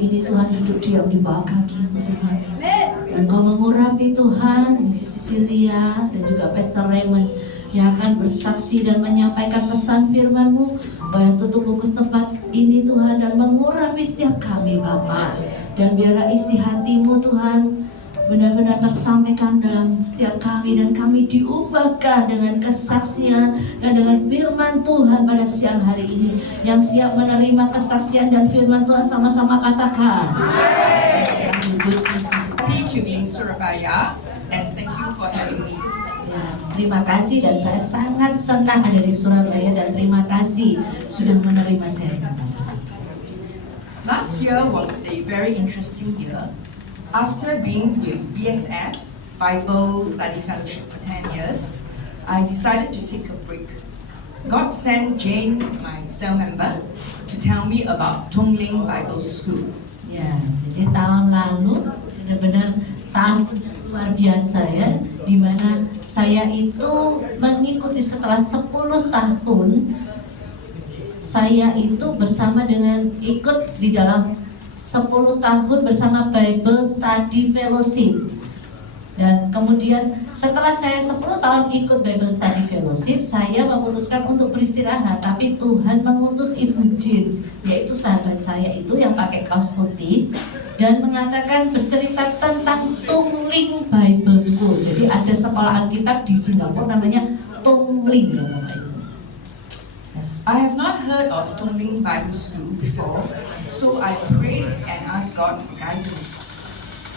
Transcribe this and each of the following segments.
ini Tuhan duduk diam di bawah kaki-Mu Tuhan. Dan Kau mengurapi Tuhan Mrs. Cecilia dan juga Pastor Raymond yang akan bersaksi dan menyampaikan pesan firman-Mu. Bayang tutup bungkus tempat ini Tuhan dan mengurapi setiap kami Bapa. Dan biarlah isi hati-Mu Tuhan benar-benar tersampaikan dalam setiap kami, dan kami diubahkan dengan kesaksian dan dengan firman Tuhan pada siang hari ini. Yang siap menerima kesaksian dan firman Tuhan sama-sama katakan. Happy to be in Surabaya and thank you for having me. Ya, terima kasih, dan saya sangat senang ada di Surabaya, dan terima kasih sudah menerima saya. Last year was a very interesting year. After being with BSF, Bible Study Fellowship for 10 years, I decided to take a break. God sent Jane, my cell member, to tell me about Tongling Bible School. Ya, jadi tahun lalu benar-benar tahun yang luar biasa ya, di mana saya itu mengikuti setelah 10 tahun, saya itu bersama dengan ikut di dalam 10 tahun bersama Bible Study Fellowship. Dan kemudian setelah saya 10 tahun ikut Bible Study Fellowship, saya memutuskan untuk beristirahat. Tapi Tuhan mengutus Ibu Jin, yaitu sahabat saya itu yang pakai kaos putih, dan mengatakan bercerita tentang Tongling Bible School. Jadi ada sekolah Alkitab di Singapura namanya Tongling. I have not heard of Tongling Bible School before, so I prayed and asked God for guidance.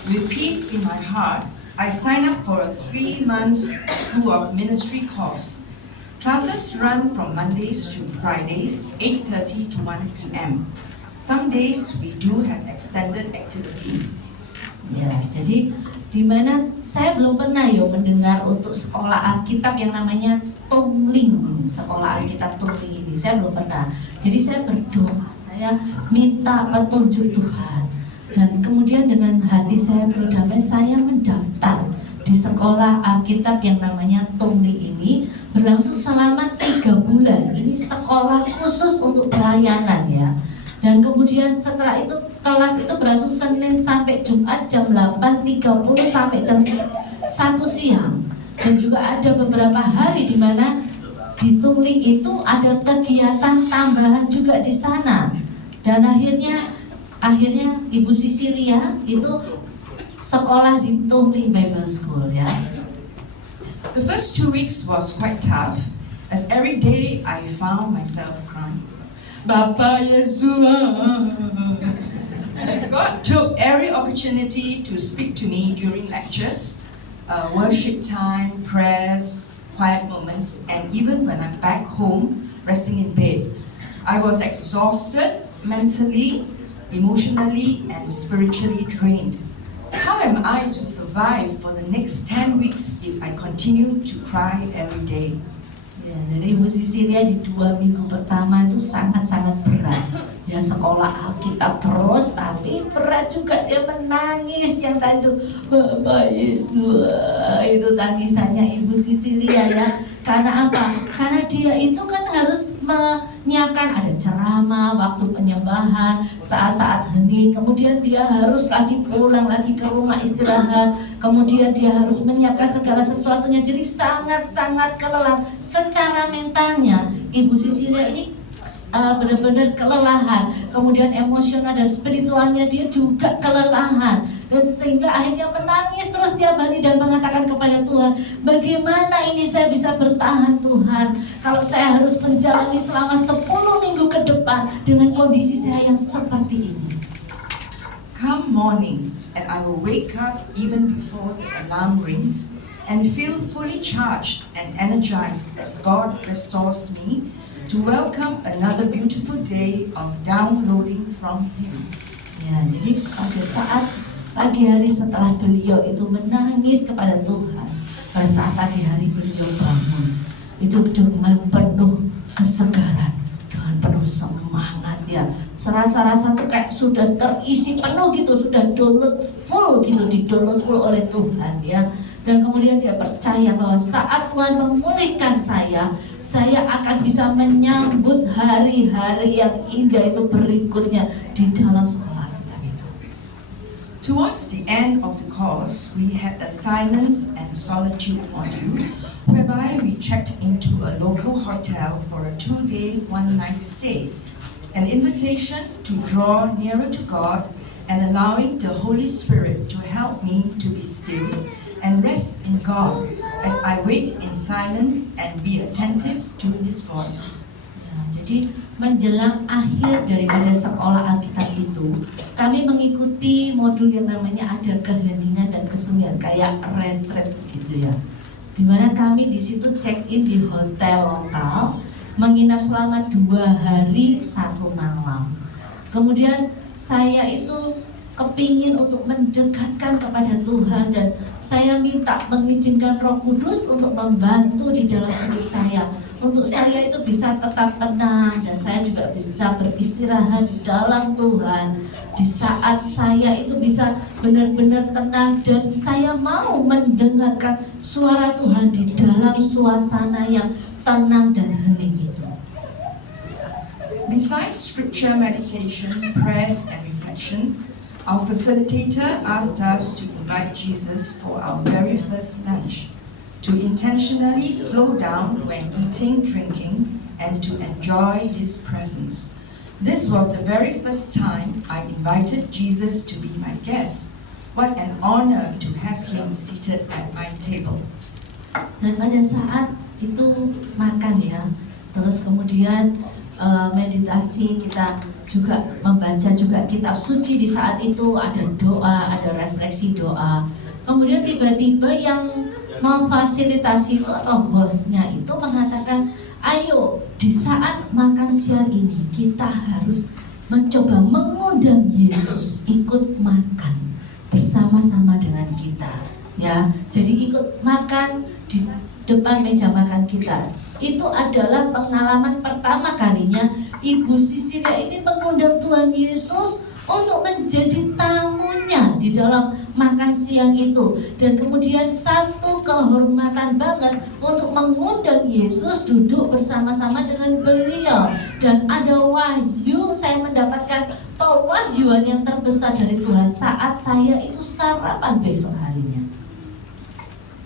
With peace in my heart, I signed up for a 3-month School of Ministry course. Classes run from Mondays to Fridays, 8:30 to 1 p.m. Some days we do have extended activities. Ya, jadi di mana saya belum pernah mendengar untuk sekolah Alkitab yang namanya Tongling, sekolah Alkitab Tongling ini saya belum pernah. Jadi saya berdoa, saya minta petunjuk Tuhan, dan kemudian dengan hati saya berdamai, saya mendaftar di sekolah Alkitab yang namanya Tongling ini. Berlangsung selama 3 bulan. Ini sekolah khusus untuk pelayanan ya. Dan kemudian setelah itu kelas itu berlangsung Senin sampai Jumat jam 8.30 sampai jam 1 siang. Dan juga ada beberapa hari di mana di Tongling itu ada kegiatan tambahan juga di sana. Dan akhirnya Ibu Cecilia itu sekolah di Tongling Bible School ya. The first 2 weeks was quite tough, as every day I found myself crying. Bapa Yesus. As God took every opportunity to speak to me during lectures, worship time, prayers, quiet moments, and even when I'm back home, resting in bed. I was exhausted mentally, emotionally, and spiritually drained. How am I to survive for the next 10 weeks if I continue to cry every day? Ya, dari Ibu Cecilia di 2 minggu pertama itu sangat-sangat berat. Ya, sekolah Alkitab terus, tapi berat juga, dia menangis yang tadi itu Bapak Yesus. Itu tangisannya Ibu Cecilia ya. Karena apa? Karena dia itu kan harus menyiapkan, ada ceramah, waktu penyembahan, saat-saat hening, kemudian dia harus lagi pulang lagi ke rumah istirahat, kemudian dia harus menyiapkan segala sesuatunya. Jadi sangat-sangat kelelahan secara mentalnya. Ibu Cecilia ini benar-benar kelelahan, kemudian emosional dan spiritualnya dia juga kelelahan, dan sehingga akhirnya menangis terus tiap hari dan mengatakan kepada Tuhan, bagaimana ini saya bisa bertahan Tuhan, kalau saya harus menjalani selama 10 minggu ke depan dengan kondisi saya yang seperti ini. Come morning, and I will wake up even before the alarm rings and feel fully charged and energized as God restores me to welcome another beautiful day of downloading from Him. Ya, jadi pada saat pagi hari setelah beliau itu menangis kepada Tuhan, pada saat pagi hari beliau bangun itu dengan penuh kesegaran, dengan penuh semangat ya. Serasa-rasa tuh kayak sudah terisi penuh gitu, sudah download full gitu, di-download full oleh Tuhan ya. Dan kemudian dia percaya bahwa saat Tuhan memulihkan saya akan bisa menyambut hari-hari yang indah itu berikutnya di dalam sekolah Alkitab itu. Towards the end of the course, we had a silence and solitude module whereby we checked into a local hotel for a 2-day, 1-night stay, an invitation to draw nearer to God and allowing the Holy Spirit to help me to be still and rest in God as I wait in silence and be attentive to His voice. Jadi menjelang akhir daripada sekolah Alkitab itu, kami mengikuti modul yang namanya ada keheningan dan kesunyian, kayak retreat gitu ya. Dimana kami di situ check in di hotel lokal, menginap selama 2 hari 1 malam. Kemudian saya itu kepingin untuk mendekatkan kepada Tuhan dan saya minta mengizinkan Roh Kudus untuk membantu di dalam hidup saya, untuk saya itu bisa tetap tenang dan saya juga bisa beristirahat di dalam Tuhan. Di saat saya itu bisa benar-benar tenang dan saya mau mendengarkan suara Tuhan di dalam suasana yang tenang dan hening itu. Besides scripture meditation, prayers and reflection, our facilitator asked us to invite Jesus for our very first lunch, to intentionally slow down when eating, drinking, and to enjoy His presence. This was the very first time I invited Jesus to be my guest. What an honor to have Him seated at my table. Dan pada saat itu makan ya, terus kemudian meditasi, kita juga membaca juga kitab suci. Di saat itu ada doa, ada refleksi doa. Kemudian tiba-tiba yang memfasilitasi itu atau hostnya itu mengatakan, ayo di saat makan siang ini kita harus mencoba mengundang Yesus ikut makan bersama-sama dengan kita ya. Jadi ikut makan di depan meja makan kita. Itu adalah pengalaman pertama kalinya Ibu Sisilia ini mengundang Tuhan Yesus untuk menjadi tamunya di dalam makan siang itu. Dan kemudian satu kehormatan banget untuk mengundang Yesus duduk bersama-sama dengan beliau. Dan ada wahyu, saya mendapatkan pewahyuan yang terbesar dari Tuhan saat saya itu sarapan besok harinya.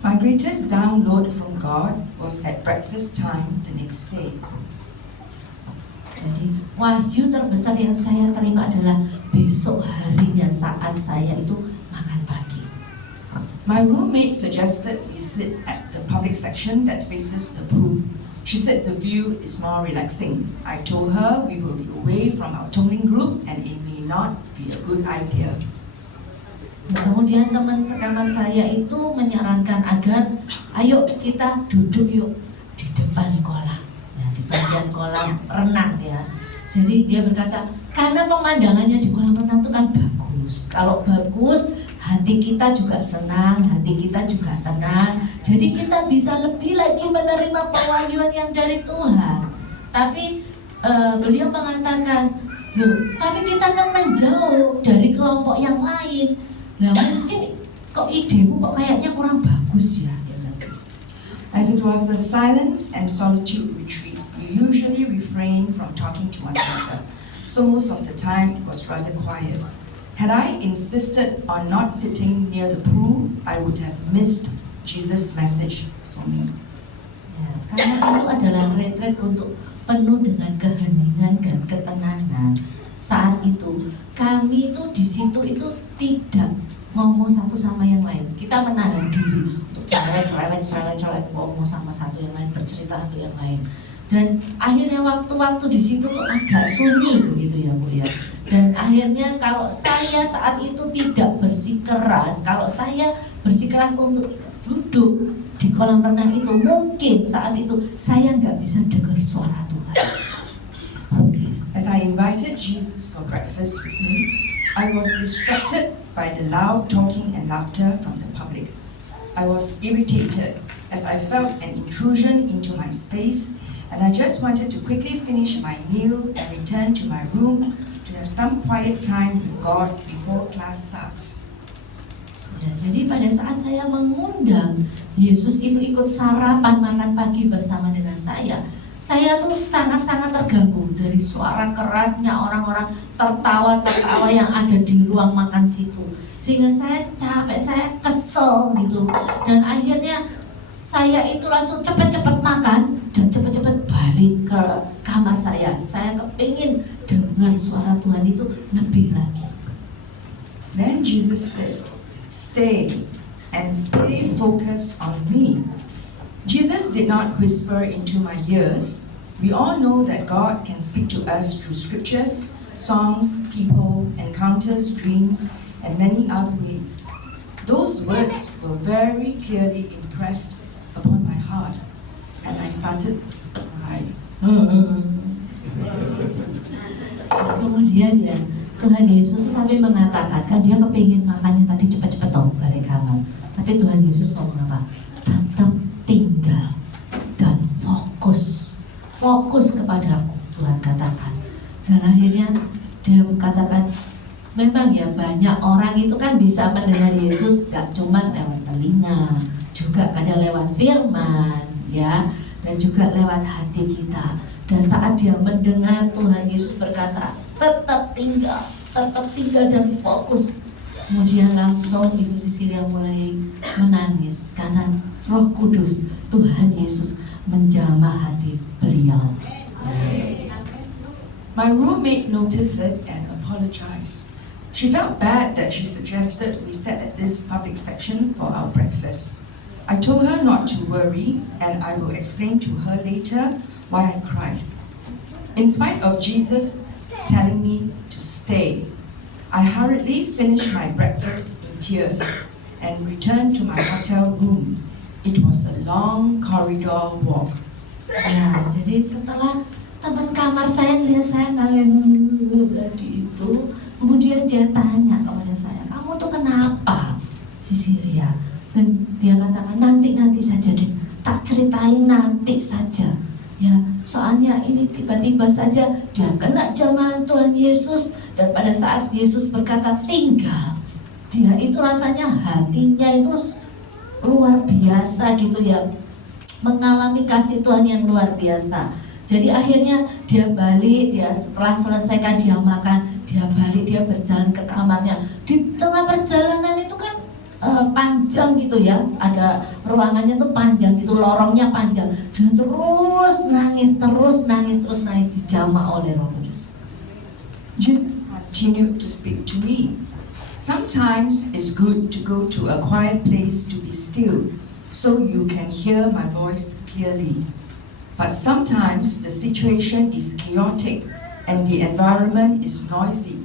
My greatest download from God was at breakfast time the next day. Jadi wahyu terbesar yang saya terima adalah besok harinya saat saya itu makan pagi. My roommate suggested we sit at the public section that faces the pool. She said the view is more relaxing. I told her we will be away from our Tongling group and it may not be a good idea. Kemudian teman sekamar saya itu menyarankan agar ayo kita duduk yuk di depan kolam, ya, di bagian kolam renang ya. Jadi dia berkata karena pemandangannya di kolam renang itu kan bagus. Kalau bagus hati kita juga senang, hati kita juga tenang. Jadi kita bisa lebih lagi menerima pewahyuan yang dari Tuhan. Tapi beliau mengatakan, loh, tapi kita kan menjauh dari kelompok yang lain. Nah mungkin kok idemu kok kayaknya kurang bagus ya. As it was a silence and solitude retreat, we usually refrain from talking to one another. So most of the time it was rather quiet. Had I insisted on not sitting near the pool, I would have missed Jesus' message for me. Ya, karena itu adalah retreat untuk penuh dengan keheningan dan ketenangan. Saat itu kami itu di situ itu tidak ngomong satu sama yang lain. Kita menahan diri untuk cerewet ngomong sama satu yang lain, bercerita satu yang lain. Dan akhirnya waktu-waktu di situ tuh agak sunyi begitu ya Bu ya. Dan akhirnya kalau saya saat itu tidak bersikeras, kalau saya bersikeras untuk duduk di kolam renang itu, mungkin saat itu saya nggak bisa dengar suara Tuhan. As I invited Jesus for breakfast with me, I was distracted by the loud talking and laughter from the public. I was irritated as I felt an intrusion into my space, and I just wanted to quickly finish my meal and return to my room to have some quiet time with God before class starts. Ya, jadi pada saat saya mengundang Yesus itu ikut sarapan makan pagi bersama dengan saya Saya tuh sangat-sangat terganggu dari suara kerasnya orang-orang tertawa-tertawa yang ada di ruang makan situ. Sehingga saya capek, saya kesel gitu. Dan akhirnya saya itu langsung cepat-cepat makan dan cepat-cepat balik ke kamar saya. Saya kepingin dengar suara Tuhan itu lebih lagi. Then Jesus said, "Stay and stay focused on me." Jesus did not whisper into my ears. We all know that God can speak to us through scriptures, songs, people, encounters, dreams, and many other ways. Those words were very clearly impressed upon my heart, and I started to cry. Kemudian ya, Tuhan Yesus sampai mengatakan, kan dia kepingin makannya tadi cepat-cepat dong balik kamar. Tapi Tuhan Yesus ngomong apa? Tetap tinggal dan fokus kepadaku, Tuhan katakan. Dan akhirnya dia katakan, memang ya banyak orang itu kan bisa mendengar Yesus gak cuma lewat telinga, juga kadang lewat firman ya, dan juga lewat hati kita. Dan saat dia mendengar Tuhan Yesus berkata, tetap tinggal dan fokus, kemudian langsung Ibu Sisilia mulai menangis karena Roh Kudus Tuhan Yesus menjamah hati beliau. My roommate noticed it and apologized. She felt bad that she suggested we sat at this public section for our breakfast. I told her not to worry, and I will explain to her later why I cried. In spite of Jesus telling me to stay, I hurriedly finished my breakfast in tears and returned to my hotel room. It was a long corridor walk. Ya, jadi setelah teman kamar saya lihat saya nangis tadi itu, kemudian dia tanya kepada saya, kamu tuh kenapa, Sisilia? Dan dia katakan nanti saja deh, tak ceritain nanti saja. Ya, soalnya ini tiba-tiba saja dia kena jamahan Tuhan Yesus, dan pada saat Yesus berkata tinggal, dia itu rasanya hatinya itu luar biasa gitu ya, mengalami kasih Tuhan yang luar biasa. Jadi akhirnya dia balik, dia setelah selesaikan dia makan, dia balik, dia berjalan ke kamarnya. Di tengah perjalanan itu kan panjang gitu ya, ada ruangannya tuh panjang gitu, lorongnya panjang. Dia terus nangis dijamah oleh Roh Kudus. Jesus continued to speak to me. Sometimes it's good to go to a quiet place to be still, so you can hear my voice clearly. But sometimes the situation is chaotic and the environment is noisy,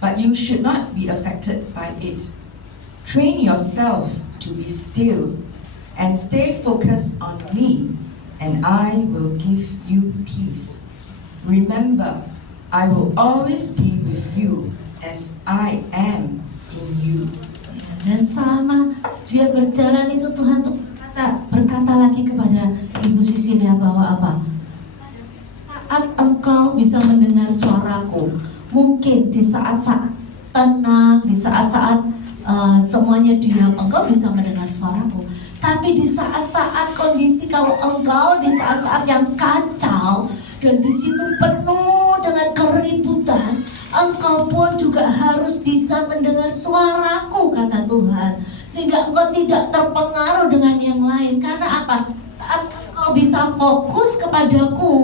but you should not be affected by it. Train yourself to be still and stay focused on me, and I will give you peace. Remember, I will always be with you as I am in you. Dan selama dia berjalan itu Tuhan tuh berkata lagi kepada Ibu Sisilia bahwa apa? Saat engkau bisa mendengar suaraku, mungkin di saat-saat tenang, di saat-saat semuanya diam, engkau bisa mendengar suaraku. Tapi di saat-saat kondisi kalau engkau di saat-saat yang kacau dan di situ penuh dengan keributan, engkau pun juga harus bisa mendengar suaraku, kata Tuhan, sehingga engkau tidak terpengaruh dengan yang lain. Karena apa? Saat engkau bisa fokus kepadaku,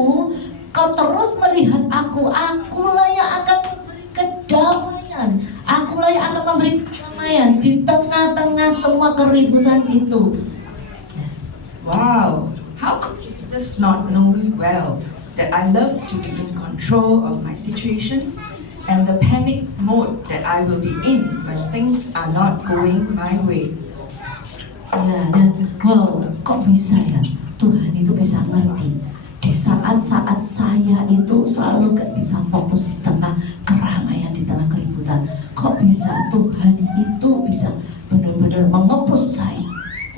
kau terus melihat akulah yang akan memberi kedamaian, akulah yang akan memberi kedamaian di tengah-tengah semua keributan itu. Yes. Wow, how could Jesus not know me well, that I love to be in control of my situations and the panic mode that I will be in when things are not going my way. Ya, dan wow, kok bisa ya Tuhan itu bisa ngerti di saat-saat saya itu selalu gak bisa fokus di tengah keramaian, di tengah keributan. Kok bisa Tuhan itu bisa benar-benar mengepus saya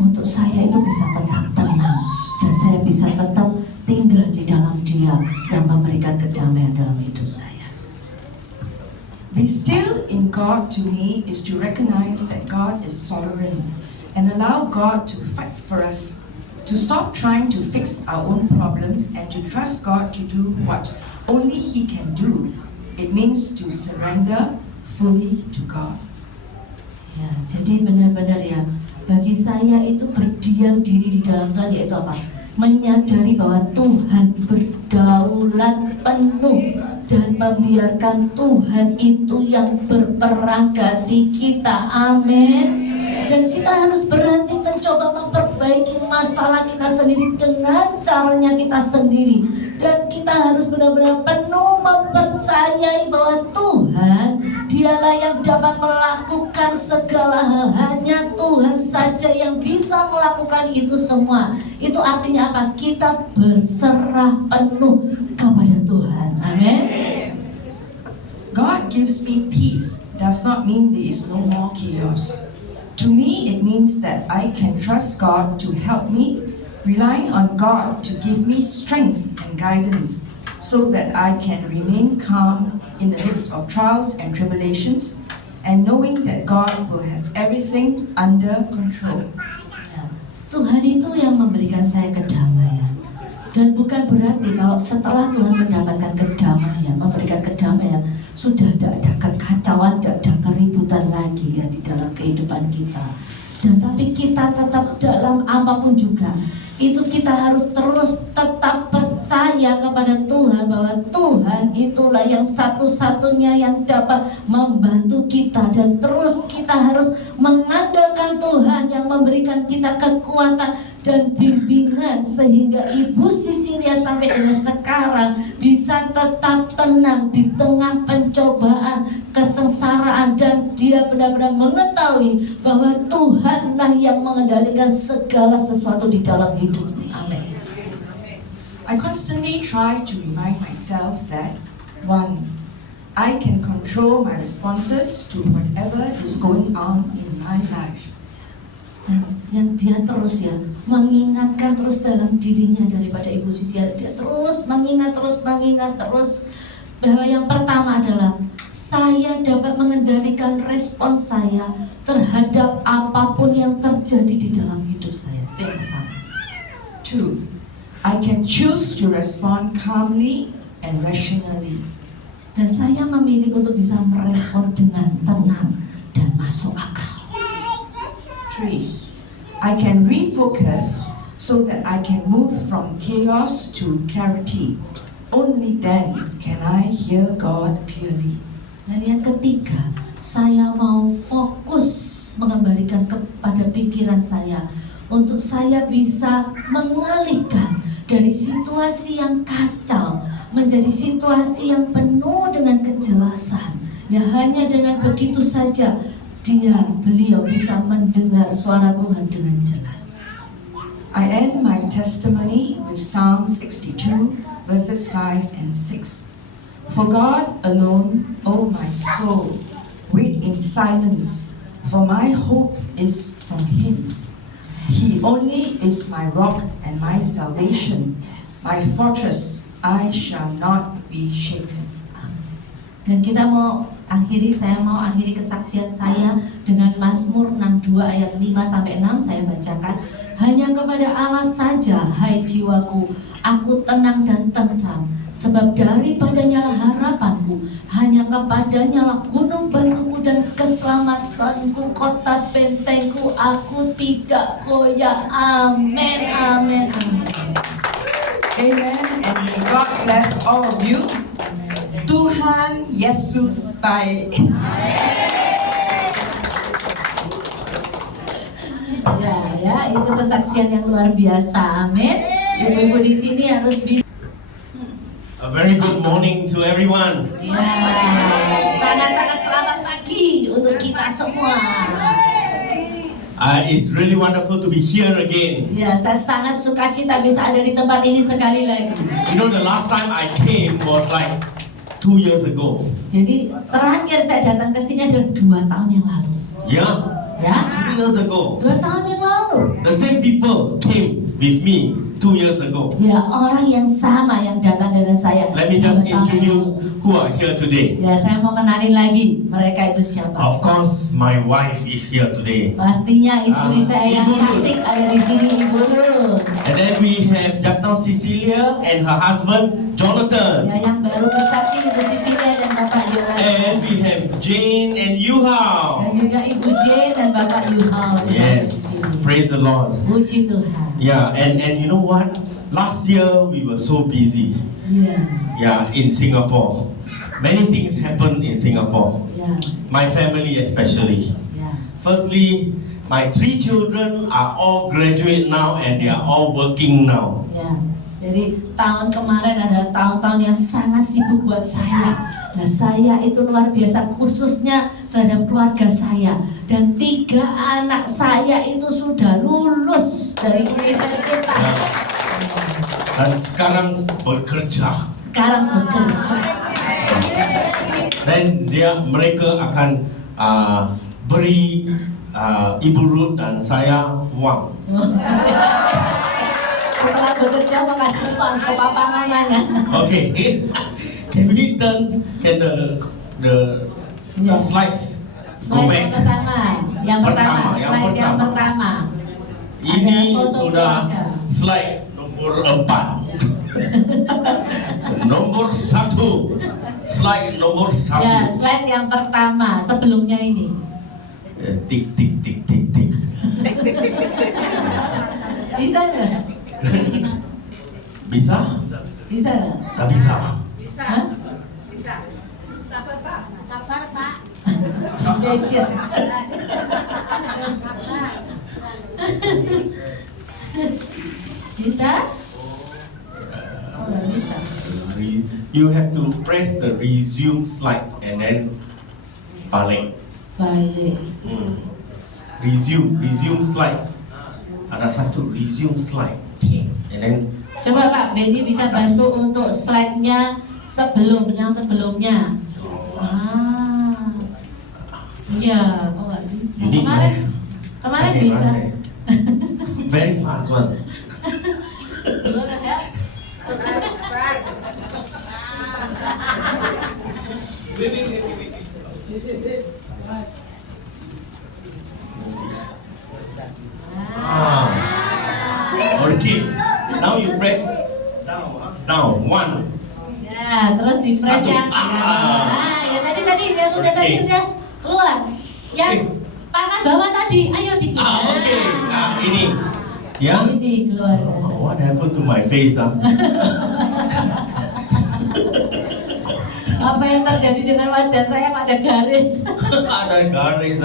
untuk saya itu bisa tetap tenang dan saya bisa tetap tinggal di dalam Dia yang memberikan kedamaian dalam hidup saya. Be still in God to me is to recognize that God is sovereign and allow God to fight for us. to stop trying to fix our own problems and to trust God to do what only He can do. It means to surrender fully to God. Ya, jadi benar-benar ya, bagi saya itu berdiam diri di dalam Tuhan yaitu apa? Menyadari bahwa Tuhan berdaulat penuh dan membiarkan Tuhan itu yang berperang ganti kita. Amin. Dan kita harus berhenti mencoba memperbaiki masalah kita sendiri dengan caranya kita sendiri. Dan kita harus benar-benar penuh mempercayai bahwa Tuhan Dialah yang dapat melakukan segala hal. Hanya Tuhan saja yang bisa melakukan itu semua. Itu artinya apa? Kita berserah penuh kepada Tuhan. Amin. God gives me peace does not mean there is no more chaos. To me, it means that I can trust God to help me, relying on God to give me strength and guidance, so that I can remain calm in the midst of trials and tribulations, and knowing that God will have everything under control. Ya, Tuhan itu yang memberikan saya kedamaian. Dan bukan berarti kalau setelah Tuhan mendapatkan kedamaian, memberikan kedamaian, sudah tidak ada kekacauan, tidak ada keributan lagi ya di dalam kehidupan kita. Dan tapi kita tetap dalam apapun juga, itu kita harus terus tetap percaya kepada Tuhan bahwa Tuhan itulah yang satu-satunya yang dapat membantu kita, dan terus kita harus mengandalkan Tuhan yang memberikan kita kekuatan dan bimbingan sehingga Ibu Sisilia sampai dengan sekarang bisa tetap tenang di tengah pencobaan, kesengsaraan, dan dia benar-benar mengetahui bahwa Tuhanlah yang mengendalikan segala sesuatu di dalam hidupnya. Amin. I constantly try to remind myself that 1. I can control my responses to whatever is going on in my life. Dan yang dia terus ya mengingatkan terus dalam dirinya daripada Ibu Sisilia, dia terus mengingat terus bahwa yang pertama adalah saya dapat mengendalikan respon saya terhadap apapun yang terjadi di dalam hidup saya. Itu yang pertama. 2. I can choose to respond calmly and rationally. Dan saya memilih untuk bisa merespon dengan tenang dan masuk akal. 3. I can refocus so that I can move from chaos to clarity. Only then can I hear God clearly. Dan yang ketiga, saya mau fokus mengembalikan kepada pikiran saya untuk saya bisa mengalihkan dari situasi yang kacau menjadi situasi yang penuh dengan kejelasan. Ya, hanya dengan begitu saja beliau bisa mendengar suara Tuhan dengan jelas. I end my testimony with Psalm 62 verses 5 and 6. For God alone, O my soul, wait in silence, for my hope is from Him. He only is my rock and my salvation, my fortress, I shall not be shaken. Dan saya mau akhiri kesaksian saya dengan Mazmur 62 ayat 5 sampai 6. Saya bacakan. Hanya kepada Allah saja, hai jiwaku, aku tenang dan tentram, sebab daripadanya lah harapanku. Hanya kepadanya lah gunung batuku dan keselamatanku, kota bentengku, aku tidak goyah. Amin, amin, amin. Amen, and may God bless all of you. Tuhan Yesus baik. Ya, itu kesaksian yang luar biasa. Amin. Ibu-ibu di sini harus bisa. A very good morning to everyone. Ya, sangat-sangat selamat pagi untuk kita semua. It's really wonderful to be here again. Ya, saya sangat sukacita bisa ada di tempat ini sekali lagi. You know, the last time I came was like 2 years ago. Jadi terakhir saya datang ke sini adalah 2 tahun yang lalu. Yeah, Ya, 2 years ago. 2 tahun yang lalu. The same people came with me 2 years ago. Ya, orang yang sama yang datang dengan saya. Let me just 2 tahun yang introduce lalu. who are here today. Ya, saya mau kenalin lagi mereka itu siapa. Of course, my wife is here today. Pastinya istri saya yang Ibu Ruth. cantik ada di sini, Ibu Ruth. And then we have just now Cecilia and her husband Jonathan. Ya, yang baru bersaksi Ibu Sisilia dan Bapak Yohan. And we have Jane and Yuhao. Dan juga Ibu Jane dan Bapak Yuhal. Yes, praise the Lord. Puji Tuhan. Yeah, and you know what? Last year we were so busy. Ya, Yeah, in Singapore. Many things happened in Singapore. ya, My family especially. ya. Firstly, my 3 children are all graduate now and they are all working now. Ya, jadi tahun kemarin adalah tahun-tahun yang sangat sibuk buat saya. Nah, saya itu luar biasa khususnya terhadap keluarga saya. Dan 3 anak saya itu sudah lulus dari universitas. Dan sekarang bekerja. Sekarang bekerja. Dan mereka akan beri Ibu Ruth dan saya uang. Setelah bekerja mau kasih uang ke papa mamanya. Okay, can we turn the Ya. slides go Slide back? yang pertama, yang pertama, Yang slide yang pertama. pertama. Ini Ada foto sudah keluarga. slide nomor 4. Nomor 1. Slide nomor 1. Ya, slide yang pertama sebelumnya ini. Tik tik tik tik tik. Bisa nggak? Bisa? Bisa nggak? Tak bisa. Hah? Gadget. Bisa? Oh, nggak bisa. You have to press the resume slide and then balik. Balik. Resume slide. Ada satu resume slide. And then Coba Pak Benny bisa bantu untuk slide-nya yang sebelumnya. Ah. Iya, kok nggak bisa? You need Kemarin Okay, bisa. okay. Very fast one. Gimana ya? Move this. Ah. Okay. Now you press down. 1. Ya, terus di press Satu. yang ya tadi yang udah Oke. tadi udah keluar. Yang panah bawah tadi, ayo bikin. Okay. Ini. Ya. Ini keluar biasa. What happened to my face? Apa yang terjadi dengan wajah saya yang ada garis? Ada garis.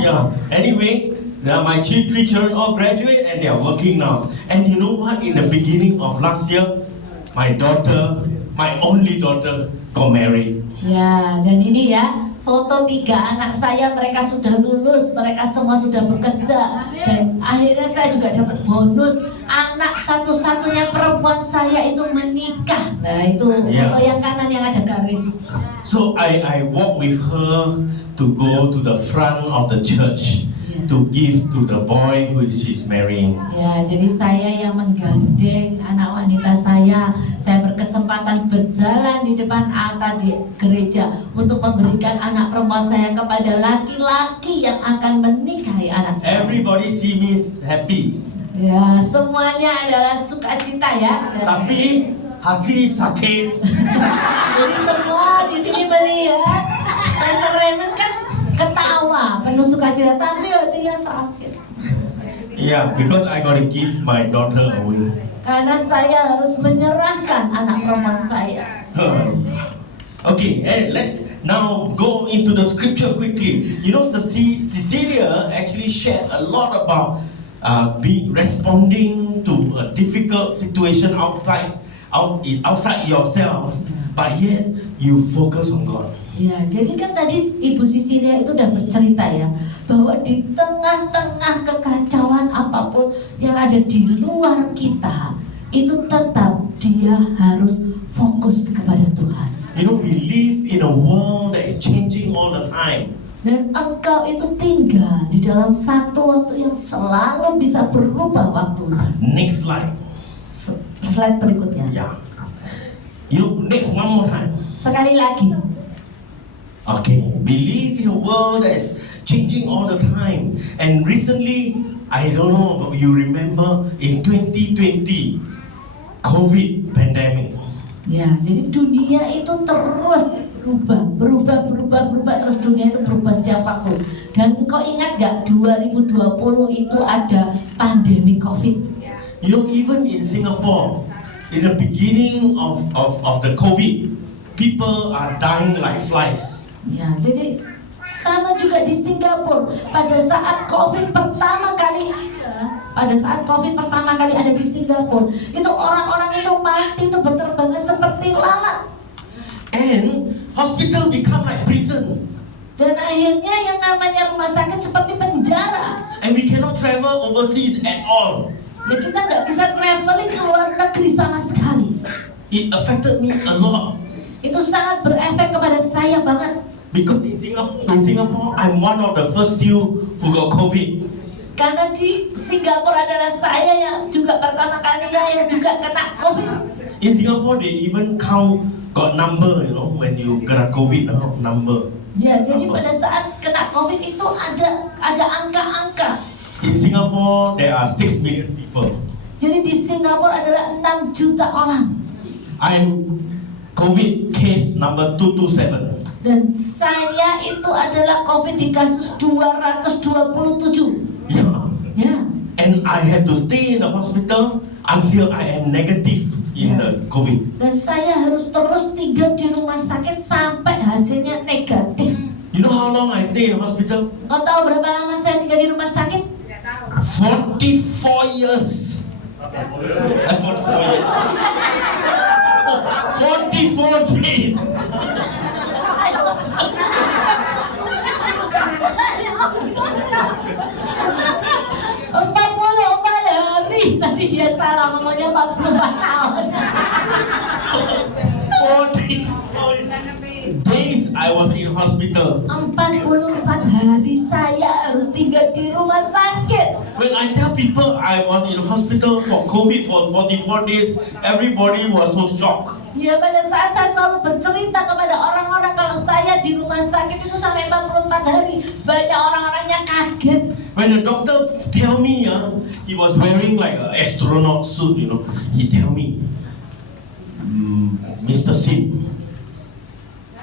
Yeah. Anyway, my 3 children all graduate and they are working now. And you know what? In the beginning of last year, my only daughter, got married. Ya, dan ini ya foto 3 anak saya, mereka sudah lulus, mereka semua sudah bekerja, dan akhirnya saya juga dapat bonus anak satu-satunya perempuan saya itu menikah. Nah itu foto yang kanan yang ada garis. So I walk with her to go to the front of the church to give to the boy who she's marrying. Ya, jadi saya yang menggandeng anak wanita saya berkesempatan berjalan di depan altar di gereja untuk memberikan anak perempuan saya kepada laki-laki yang akan menikahi anak saya. Everybody see me happy. Ya, semuanya adalah sukacita ya. Tapi hati sakit. Jadi semua di sini melihat Pastor Raymond kan ketawa penuh sukacita, tapi hatinya sakit. Yeah, because I gotta give my daughter away. Karena saya harus menyerahkan anak perempuan saya. Okay, let's now go into the scripture quickly. You know, Cecilia actually shared a lot about responding to a difficult situation outside yourself, but yet you focus on God. Ya, jadi kan tadi Ibu Sisilia itu udah bercerita ya, bahwa di tengah-tengah kekacauan apapun yang ada di luar kita, itu tetap dia harus fokus kepada Tuhan. You know, we live in a world that is changing all the time. Dan engkau itu tinggal di dalam satu waktu yang selalu bisa berubah waktunya. Next slide. Slide berikutnya. Yeah. You know, next one more time. Sekali lagi. Okay, we live in a world that is changing all the time. And recently, I don't know, but you remember in 2020, COVID pandemic. Ya, jadi dunia itu terus berubah terus, dunia itu berubah setiap waktu. Dan kau ingat gak 2020 itu ada pandemi COVID? You know, even in Singapore, in the beginning of the COVID, people are dying like flies. Ya, jadi sama juga di Singapura pada saat COVID pertama kali ada di Singapura, itu orang-orang itu mati itu berterbangan seperti lalat. And hospital become like prison. Dan akhirnya yang namanya rumah sakit seperti penjara. And we cannot travel overseas at all. Ya, kita nggak bisa traveling ke luar negeri sama sekali. It affected me a lot. Itu sangat berefek kepada saya banget. Because in Singapore, I'm one of the first few who got COVID. Karena di Singapura adalah saya yang juga pertama kalinya yang juga kena COVID. In Singapore, they even got number, you know, when you kena COVID, number. Ya, jadi pada saat kena COVID itu ada angka-angka. In Singapore, there are 6 million people. Jadi di Singapura adalah 6 juta orang. I'm COVID case number 227. Dan saya itu adalah COVID di kasus 227. Yeah. Ya. And I had to stay in the hospital until I am negative in the COVID. Dan saya harus terus tinggal di rumah sakit sampai hasilnya negatif. You know how long I stay in the hospital? Kau tahu berapa lama saya tinggal di rumah sakit? 44 years. 44 years. 44 days. 44 hari. Tadi dia salah ngomongnya 44 tahun. 40 days I was in hospital. 44 hari saya harus tinggal di rumah sakit. When I tell people I was in hospital for COVID for 44 days, everybody was so shocked. Ya, pada saat saya selalu bercerita kepada orang-orang kalau saya di rumah sakit itu sampai 44 hari, banyak orang-orangnya kaget. When the doctor tell me, he was wearing like an astronaut suit, you know. He tell me, Mr. Sim,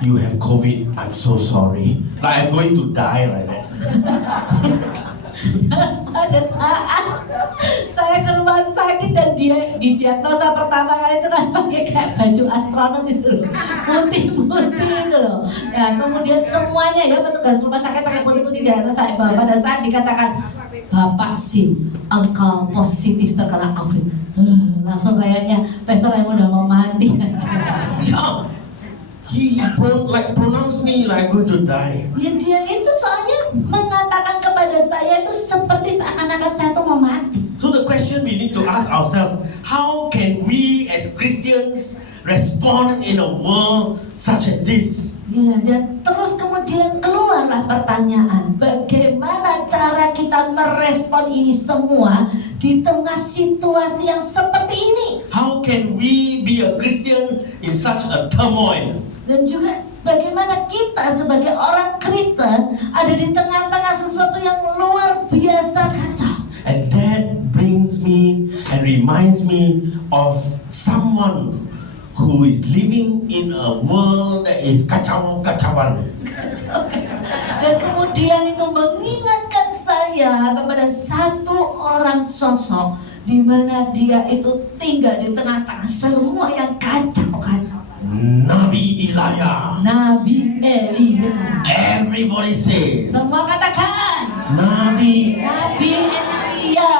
you have COVID. I'm so sorry. Like I'm going to die like that. Pada saat saya ke rumah sakit dan dia didiagnosa pertama kali itu kan pakai kayak baju astronot itu loh, putih-putih itu loh. Ya, kemudian semuanya ya petugas rumah sakit pakai putih-putih diagnosa. Pada saat dikatakan Bapak Sim, engkau positif terkena COVID, langsung kayaknya Pastor yang udah mau mati aja. Yeah. He pronounced me like I'm going to die. Ya, dia itu soalnya mengatakan kepada saya itu seperti seakan-akan saya tuh mau mati. So the question we need to ask ourselves, how can we as Christians respond in a world such as this? Ya, dan terus kemudian keluarlah pertanyaan, bagaimana cara kita merespon ini semua di tengah situasi yang seperti ini? How can we be a Christian in such a turmoil? Dan juga bagaimana kita sebagai orang Kristen ada di tengah-tengah sesuatu yang luar biasa kacau. And that brings me and reminds me of someone who is living in a world that is kacau-kacauan. Dan kemudian itu mengingatkan saya kepada satu orang sosok di mana dia itu tinggal di tengah-tengah semua yang kacau-kacau. Nabi Elijah. Nabi Elia. Everybody say. Semua katakan. Nabi. Elia.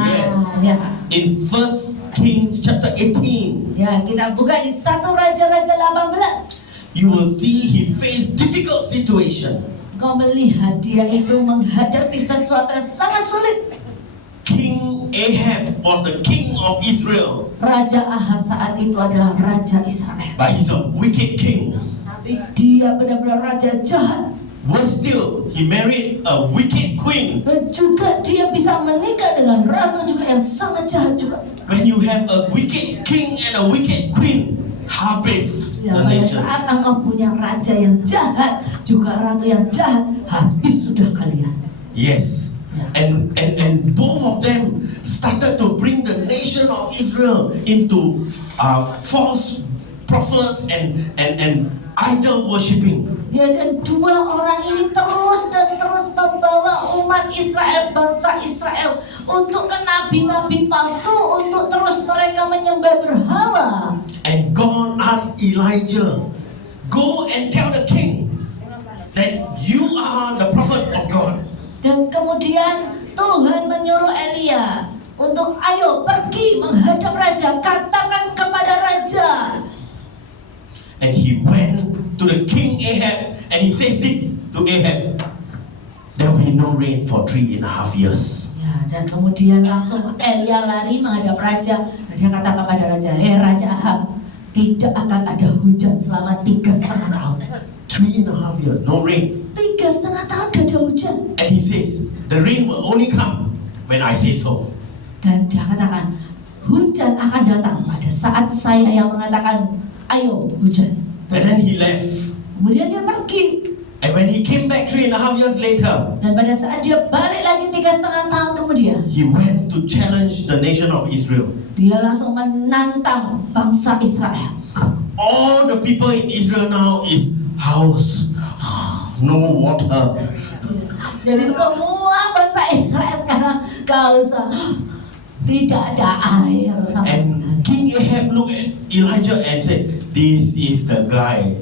Yes. Ya. In 1 Kings chapter 18. Ya, kita buka di 1 Raja-Raja 18. You will see he faced difficult situation. Kau melihat dia itu menghadapi sesuatu yang sangat sulit. King Ahab was the king of Israel. Raja Ahab saat itu adalah raja Israel. But he's a wicked king. Tapi dia benar-benar raja jahat. Worse still, he married a wicked queen. Dan juga dia bisa menikah dengan ratu juga yang sangat jahat juga. when you have a wicked king and a wicked queen, habis Ya, the pada nation. saat engkau punya raja yang jahat, juga ratu yang jahat, habis sudah kalian. Yes. And both of them started to bring the nation of Israel into false prophets and idol worshipping. Ya, dan dua orang ini terus dan terus membawa umat Israel, bangsa Israel, untuk ke nabi-nabi palsu, untuk terus mereka menyembah berhala. And God asked Elijah, go and tell the king that you are the prophet of God. Dan kemudian Tuhan menyuruh Elia untuk ayo pergi menghadap raja, katakan kepada raja. And he went to the king Ahab and he says this to Ahab, there will be no rain for 3.5 years. Ya, dan kemudian langsung Elia lari menghadap raja. Dan dia kata kepada raja, Raja Ahab, tidak akan ada hujan selama 3,5 tahun. 3.5 years, no rain. 3,5 tahun gak ada hujan. And he says, the rain will only come when I say so. Dan dia katakan, hujan akan datang pada saat saya yang mengatakan, ayo hujan. And then he left. Kemudian dia pergi. And when he came back 3.5 years later, Dan pada saat dia balik lagi 3,5 tahun kemudian, he went to challenge the nation of Israel. dia langsung menantang bangsa Israel. All the people in Israel now is house, no water. Jadi semua bangsa Israel sekarang kehausan, tidak ada air sama sekali. And King Ahab looked at Elijah and said, this is the guy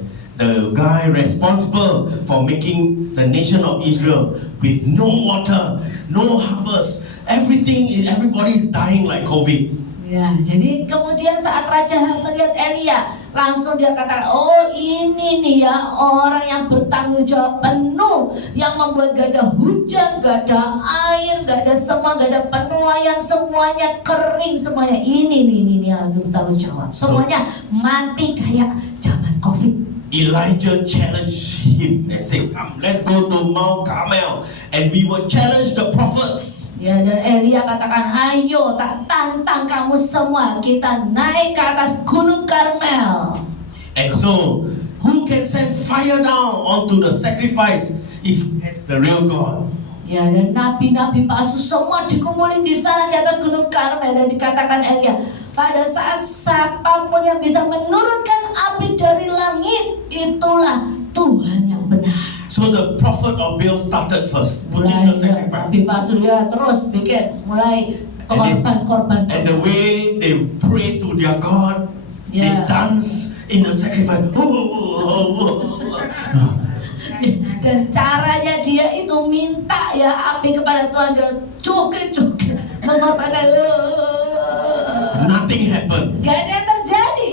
responsible for making the nation of Israel with no water, no harvest. Everybody is dying like COVID. Ya, jadi kemudian saat Raja melihat Elia, langsung dia katakan, oh ini nih ya orang yang bertanggung jawab penuh, yang membuat gak ada hujan, gak ada air, gak ada semua, gak ada penuaian, semuanya kering, semuanya ini nih yang bertanggung jawab. Semuanya mati kayak zaman COVID. Elijah challenged him and said, come, let's go to Mount Carmel and we will challenge the prophets. Ya, dan Elia katakan, ayo tak tantang kamu semua, kita naik ke atas Gunung Karmel. And so, who can send fire down onto the sacrifice is the real God. Ya, dan nabi-nabi palsu semua dikumpulin di sana di atas Gunung Karmel. Dan dikatakan Elia, pada saat siapapun yang bisa menurunkan api dari langit, itulah Tuhan yang benar. So the prophet of Baal started first, putting Mulai the sacrifice. nabi palsu ya terus bikin, mulai korban. And the way they pray to their God, they Yeah. dance in the sacrifice. Dan caranya dia itu minta ya api kepada Tuhan, dan joget-joget mengorbankan. Nothing happened. Gak ada yang terjadi.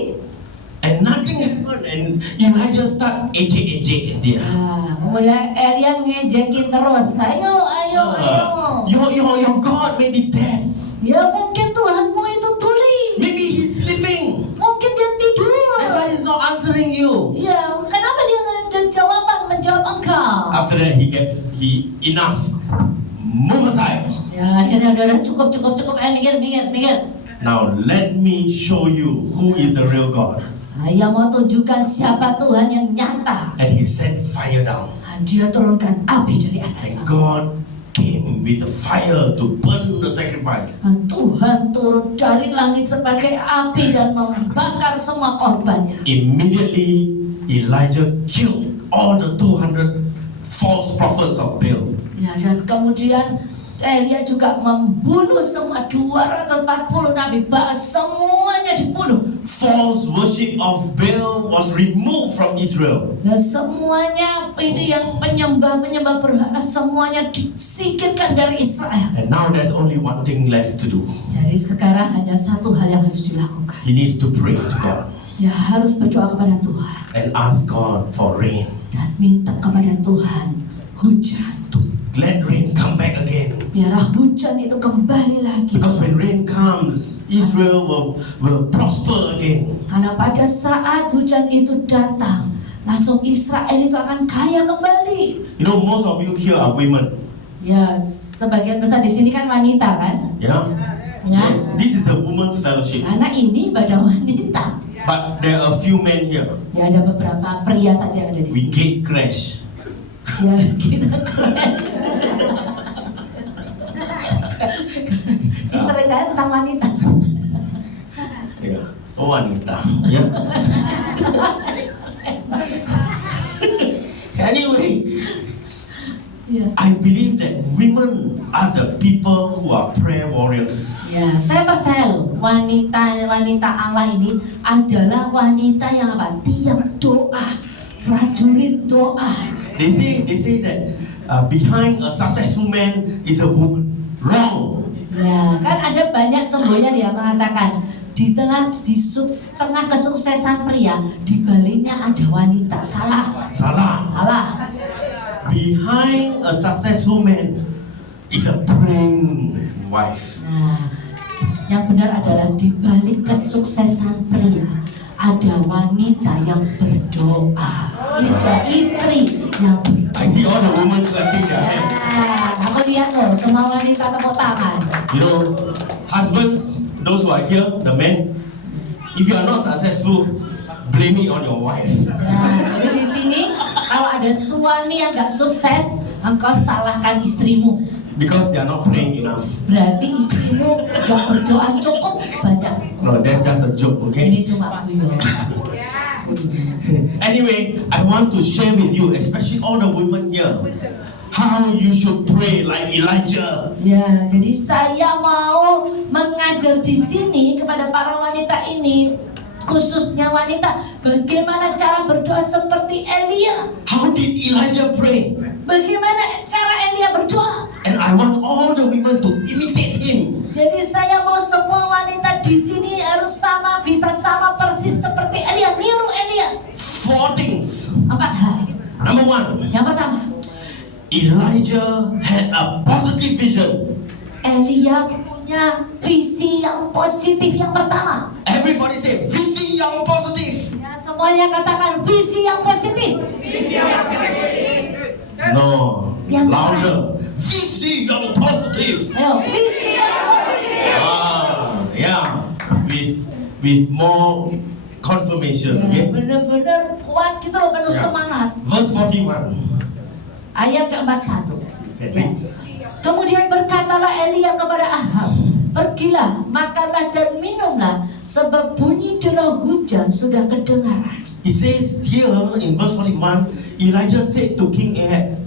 And nothing happened. And Elijah start ejek dia. Nah, kemudian Elia ngejekin terus. Ayo. Your God may be deaf. Ya mungkin Tuhanmu itu tuli. Maybe he's sleeping. Mungkin dia tidur. That's why he's not answering you. Ya, kenapa dia nggak menjawab engkau? After that, he enough. Move aside. Ya, akhirnya udah cukup. Minggir. Now let me show you who is the real God. Saya mau tunjukkan siapa Tuhan yang nyata. And he sent fire down. Dan dia turunkan api dari atas. And God came with the fire to burn the sacrifice. Dan Tuhan turun dari langit sebagai api dan membakar semua korbannya. Immediately, Elijah killed all the 200 false prophets of Baal. Ya, dan kemudian Elia juga membunuh semua 240 nabi Baal, semuanya dibunuh. False worship of Baal was removed from Israel. Dan semuanya ini yang penyembah berhala, semuanya disingkirkan dari Israel. And now there's only one thing left to do. Jadi sekarang hanya satu hal yang harus dilakukan. He needs to pray to God Ya, harus berdoa kepada Tuhan and ask God for rain. dan minta kepada Tuhan hujan. Let rain come back again. Biarlah hujan itu kembali lagi. Because when rain comes, Israel will prosper again. Karena pada saat hujan itu datang, langsung Israel itu akan kaya kembali. You know, most of you here are women. Ya, sebagian besar di sini kan wanita kan? You know, Ya. Yes, this is a women's fellowship. Karena ini ibadah wanita. But there are a few men here. Ya ada beberapa pria saja yang ada di We sini. gate crash. Ya kita keras. Ini ceritanya tentang wanita. Ya, oh wanita. Ya. Anyway, Ya. I believe that women are the people who are prayer warriors. Ya, saya percaya loh, wanita Allah ini adalah wanita yang apa? Tiap doa, prajurit doa. They say that behind a successful man is a woman. Wrong. Ya, kan ada banyak semboyan yang mengatakan di tengah kesuksesan pria, di baliknya ada wanita. Salah. Salah. Salah. Behind a successful man is a praying wife. Nah, yang benar adalah di balik kesuksesan pria ada wanita yang berdoa. Ada istri yang berdoa. I see all the women clapping their hands. Nah, aku lihat loh, semua wanita tepuk tangan. You know, husbands, those who are here, the men, if you are not successful, blame it on your wife. Nah, jadi di sini kalau ada suami yang gak sukses, engkau salahkan istrimu. Because they are not praying enough. Berarti istrimu gak berdoa cukup banyak. No, that's just a joke, okay? Ini cuma guyon. Anyway, I want to share with you, especially all the women here, how you should pray like Elijah. Ya, jadi saya mau mengajar di sini kepada para wanita ini, khususnya wanita, bagaimana cara berdoa seperti Elia. How did Elijah pray? Bagaimana cara Elia berdoa? And I want all the women to imitate him. Jadi saya mau semua wanita di sini harus bisa sama persis seperti Elia, niru Elia. 4 things. 4 hal. Number 1, Yang pertama, Elijah had a positive vision. Elia punya visi yang positif yang pertama. Everybody say, visi yang positif. Ya, semuanya katakan visi yang positif. No, Yang louder. Visi yang positif. Ayo, visi yang positif. Yeah, with more confirmation. Ya, Okay. benar-benar kuat gitu loh, penuh Ya. semangat. Verse 41. Ayat ke-41. Okay, Ya. Kemudian berkatalah Elia kepada Ahab, pergilah, makanlah dan minumlah, sebab bunyi derau hujan sudah kedengaran. It says here in verse 41, Elijah said to King Ahab,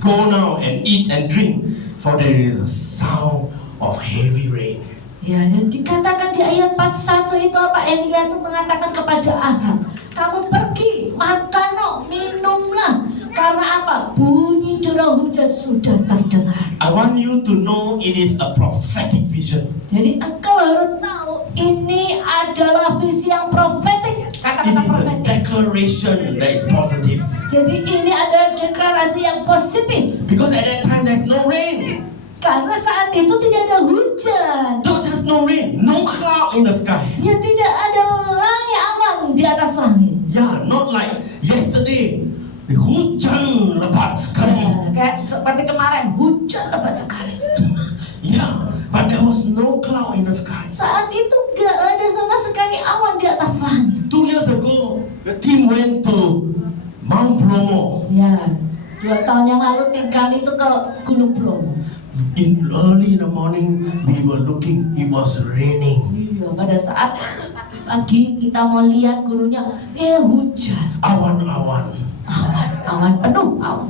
go now and eat and drink, for there is a sound of heavy rain. Ya, dan dikatakan di ayat 41 itu apa? Elia itu mengatakan kepada Ahab, kamu pergi, makan, minumlah. Karena apa? Bunyi derau hujan sudah terdengar. I want you to know it is a prophetic vision. Jadi engkau harus tahu ini adalah visi yang profetik. It Kata-kata is a profetik. declaration that is positive. Jadi ini adalah deklarasi yang positif. Because at that time there's no rain. Karena saat itu tidak ada hujan. Not just no rain, no cloud in the sky. Ya tidak ada langit awan di atas langit. Yeah, not like yesterday. Hujan lebat sekali. Nah, kayak seperti kemarin hujan lebat sekali. Yeah, but there was no cloud in the sky. Saat itu gak ada sama sekali awan di atas langit. 2 years ago, the team went to Mount Bromo. Ya, 2 tahun yang lalu tim kami itu ke Gunung Bromo. Early in the morning, we were looking. It was raining. Iya, pada saat pagi kita mau lihat gunungnya, hujan. Awan-awan, Awan penuh, awan.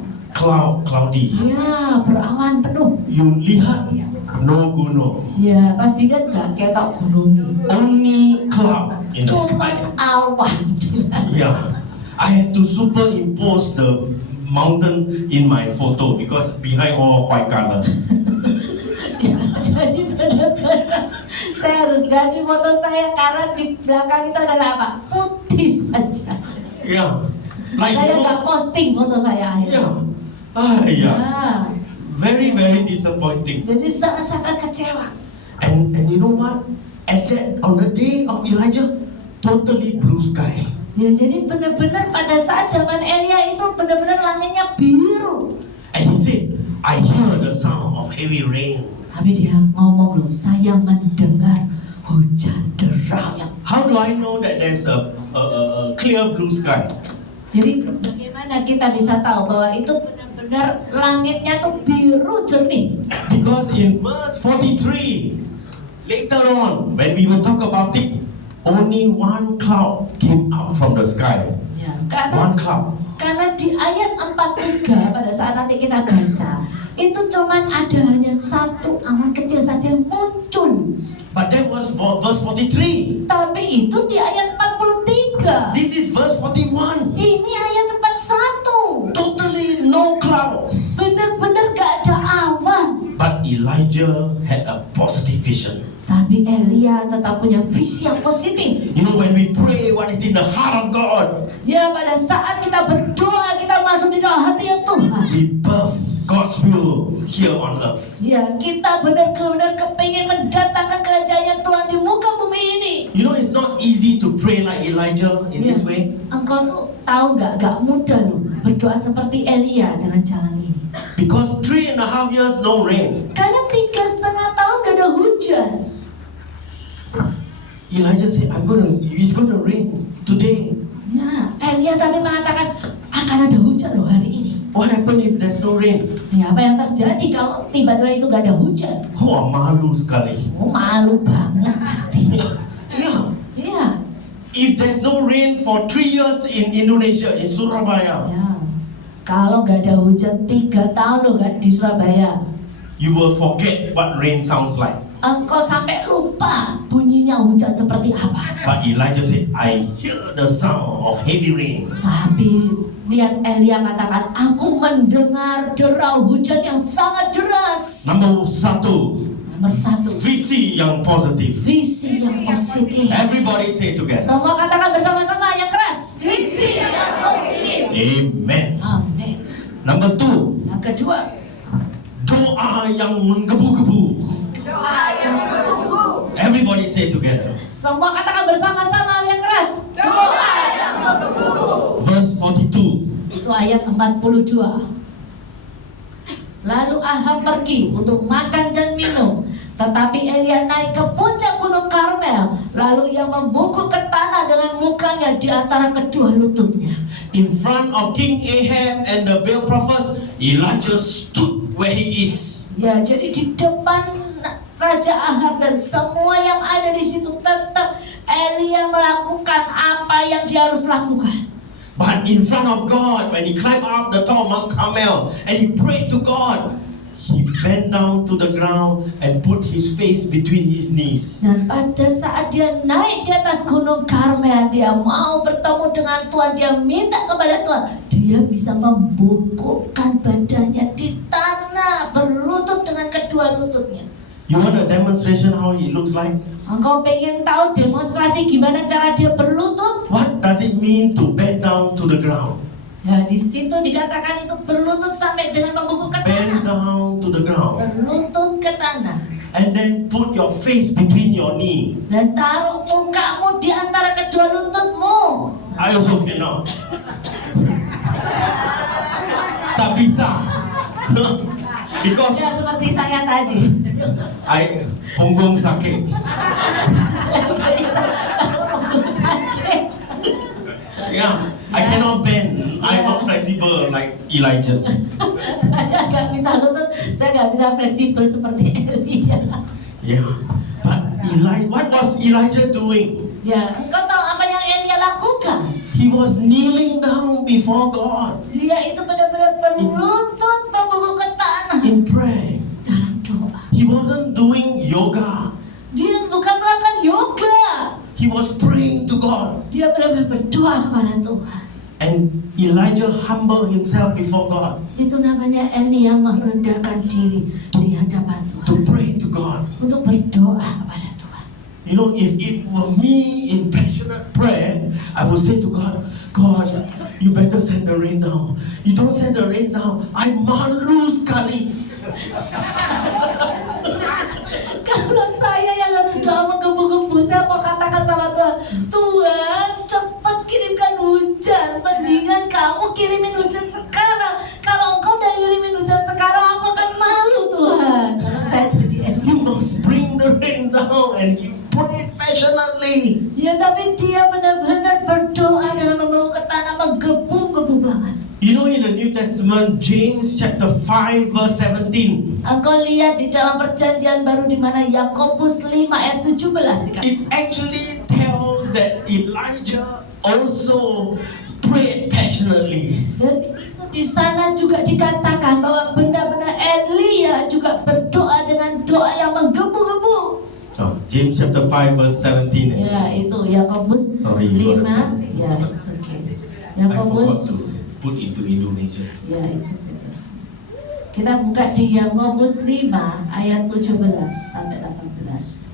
cloudy. Ya, berawan penuh. You lihat, no gunung. Ya, pasti lihat gak kayak tak gunung. Only cloud in the Cuma sky. awan. Yeah, I had to superimpose the mountain in my photo because behind all white color. Ya, jadi benar-benar saya harus ganti foto saya karena di belakang itu adalah apa? Putih saja. Yeah, like Saya you nggak know, posting foto saya akhirnya. yeah, yeah, Nah, very disappointing. jadi sangat-sangat kecewa. And you know what? On the day of Elijah, totally blue sky. Ya, jadi benar-benar pada saat zaman Elia itu benar-benar langitnya biru. And he said, I hear the sound of heavy rain. Tapi dia ngomong loh, saya mendengar hujan deras yang. How do I know that there's a clear blue sky? Jadi bagaimana kita bisa tahu bahwa itu benar-benar langitnya tuh biru jernih? Because in verse 43, later on, when we will talk about it, only one cloud came out from the sky. Ya, One cloud. karena di ayat 43 pada saat nanti kita baca, itu cuman ada hanya satu awan kecil saja yang muncul. But that was verse 43. Tapi itu di ayat 43. This is verse 41. Ini ayat 41. Totally no cloud. Bener-bener gak ada awan. But Elijah had a positive vision. Tapi Elia tetap punya visi yang positif. You know, when we pray, what is in the heart of God, Ya, pada saat kita berdoa, kita masuk di dalam hati Tuhan. we birth God's will here on earth. Ya, kita benar-benar kepingin mendatangkan kerajaan Tuhan di muka bumi ini. You know, it's not easy to pray like Elijah in Ya, this way. engkau tuh tahu gak mudah loh berdoa seperti Elia dengan jalan ini. Because 3.5 years, no rain. Karena 3,5 tahun gak ada hujan. Elijah said, it's gonna rain today. Ya, Elia tapi mengatakan akan ada hujan loh hari ini. What happened if there's no rain? Ya, apa yang terjadi kalau tiba-tiba itu gak ada hujan? Oh, malu sekali. Oh, malu banget pasti. Yeah. Ya, If there's no rain for 3 years in Indonesia, in Surabaya, ya. Kalau gak ada hujan 3 tahun loh kan di Surabaya, you will forget what rain sounds like. engkau sampai lupa bunyinya hujan seperti apa. But Elijah said, I hear the sound of heavy rain. Tapi lihat Elia katakan, aku mendengar derau hujan yang sangat deras. Nomor 1, Nomor 1, visi yang positif. visi yang positif. Everybody say together. Semua katakan bersama-sama yang keras, visi yang positif. Amen. Amin. Number 2, Yang kedua, doa yang menggebu-gebu. doa yang menggebu-gebu. Everybody say together. Semua katakan bersama-sama yang keras, doa yang menggebu-gebu. Verse 42. Itu ayat 42. Lalu Ahab pergi untuk makan dan minum, tetapi Elia naik ke puncak gunung Karmel. Lalu ia membungkuk ke tanah dengan mukanya di antara kedua lututnya. In front of King Ahab and the Baal prophets, Elijah stood where he is. Ya, jadi di depan Raja Ahab dan semua yang ada di situ, tetap Elia melakukan apa yang dia harus lakukan. But in front of God, when he climbed up the top of Mount Carmel and he prayed to God, he bent down to the ground and put his face between his knees. Dan pada saat dia naik di atas gunung Karmel, dia mau bertemu dengan Tuhan, dia minta kepada Tuhan, dia bisa membungkukkan badannya di tanah, berlutut dengan kedua lututnya. You want a demonstration how he looks like? Engkau pengen tahu demonstrasi gimana cara dia berlutut? What does it mean to bend down to the ground? Nah, di situ dikatakan itu berlutut sampai dengan membungkuk ke Bend tanah. down to the ground. Berlutut ke tanah. And then put your face between your knee. Dan taruh mukamu di antara kedua lututmu. I also cannot. Tak bisa. Because Ya, seperti saya tadi. I punggung sakit. Punggung sakit. Yeah, I cannot bend. I'm not flexible like Elijah. Saya nggak bisa lutut, saya nggak bisa fleksibel seperti Elia. Yeah, but what was Elijah doing? Ya, engkau tahu apa yang Elia lakukan? He was kneeling down before God Dia itu benar-benar berlutut membungkuk ke tanah in prayer. dalam doa. He wasn't doing yoga. Dia bukan melakukan yoga. He was praying to God. Dia benar-benar berdoa kepada Tuhan. And Elijah humbled himself before God Itu namanya Elia merendahkan diri di hadapan to Tuhan pray to God. untuk berdoa kepada Tuhan. You know, if it were me in passionate prayer, I would say to God, God, you better send the rain down. You don't send the rain down, I malu sekali. Kalau saya yang harus doa menggebu-gebu, saya mau katakan sama Tuhan, Tuhan cepat kirimkan hujan. Mendingan kamu kirimin hujan sekarang. Kalau engkau udah kirimin hujan sekarang, aku akan malu Tuhan. Kalau saya jadi 5 verse 17. Engkau lihat di dalam perjanjian baru di mana Yakobus 5 ayat 17 dikatakan. It actually tells that Elijah also prayed passionately. Dan itu di sana juga dikatakan bahwa benar-benar Elia juga berdoa dengan doa yang menggebu-gebu. Oh, James chapter 5 verse 17. Ya, itu Yakobus Sorry, 5. Ya, it's okay. I forgot Yakobus. to put into Indonesia. Ya, it's okay. Kita buka di Yakobus 5 ayat 17 sampai 18.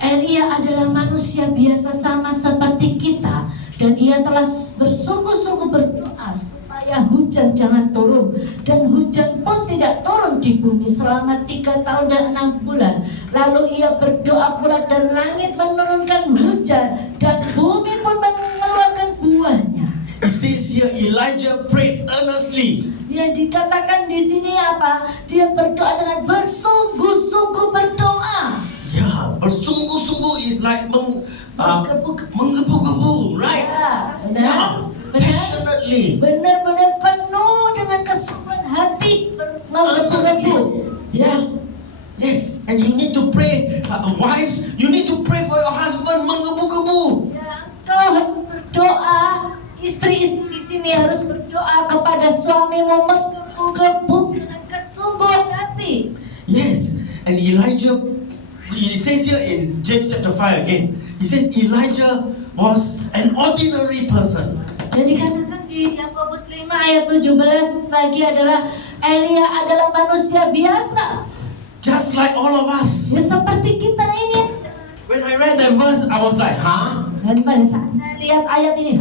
Elia adalah manusia biasa sama seperti kita, dan ia telah bersungguh-sungguh berdoa supaya hujan jangan turun, dan hujan pun tidak turun di bumi selama 3 tahun dan 6 bulan. Lalu ia berdoa pula dan langit menurunkan hujan dan bumi pun mengeluarkan buahnya. It says here Elijah prayed earnestly. Yang dikatakan di sini apa? Dia berdoa dengan bersungguh-sungguh berdoa. Ya, bersungguh-sungguh is like Menggebu-gebu. menggebu-gebu, right? Ya, benar. Yeah, Benar. passionately. Benar-benar penuh dengan kesungguhan hati, menggebu-gebu. Yes. Yes, and you need to pray, wives, you need to pray for your husband, menggebu-gebu. Ya, engkau harus berdoa. Istri-istri di sini harus berdoa kepada suamimu menggebu-gebu dengan kesungguhan hati. Yes, and Elijah, he says here in James chapter 5 again, he says Elijah was an ordinary person. Dan dikatakan di Yakobus 5 ayat 17 lagi adalah Elia adalah manusia biasa. Just like all of us. Ya seperti kita ini. When I read that verse, I was like, huh? Dan pada saat saya lihat ayat ini,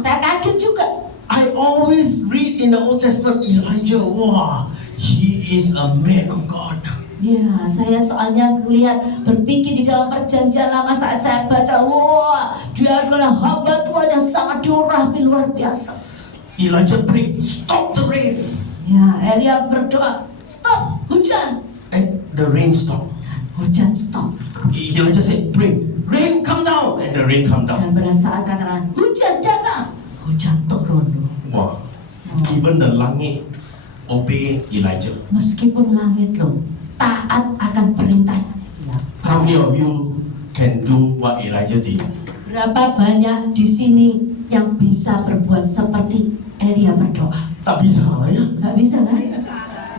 saya kaget juga. I always read in the Old Testament, Elijah, wow, he is a man of God. Ya, saya soalnya lihat berpikir di dalam perjanjian lama saat saya baca, wah, dia adalah hamba Tuhan yang sangat diurapi luar biasa. Elijah prayed, stop the rain. Ya, Elia berdoa, stop hujan. And the rain stopped. Hujan stop. Elijah said, pray, rain come down. And the rain come down. Dan pada saat katakan hujan datang, hujan turun. Wow. Even the langit obey Elijah. Meskipun langit loh taat akan perintah Elia. How many of you can do what Elijah did? Berapa banyak di sini yang bisa berbuat seperti Elia berdoa? Tak bisa ya. Gak bisa kan?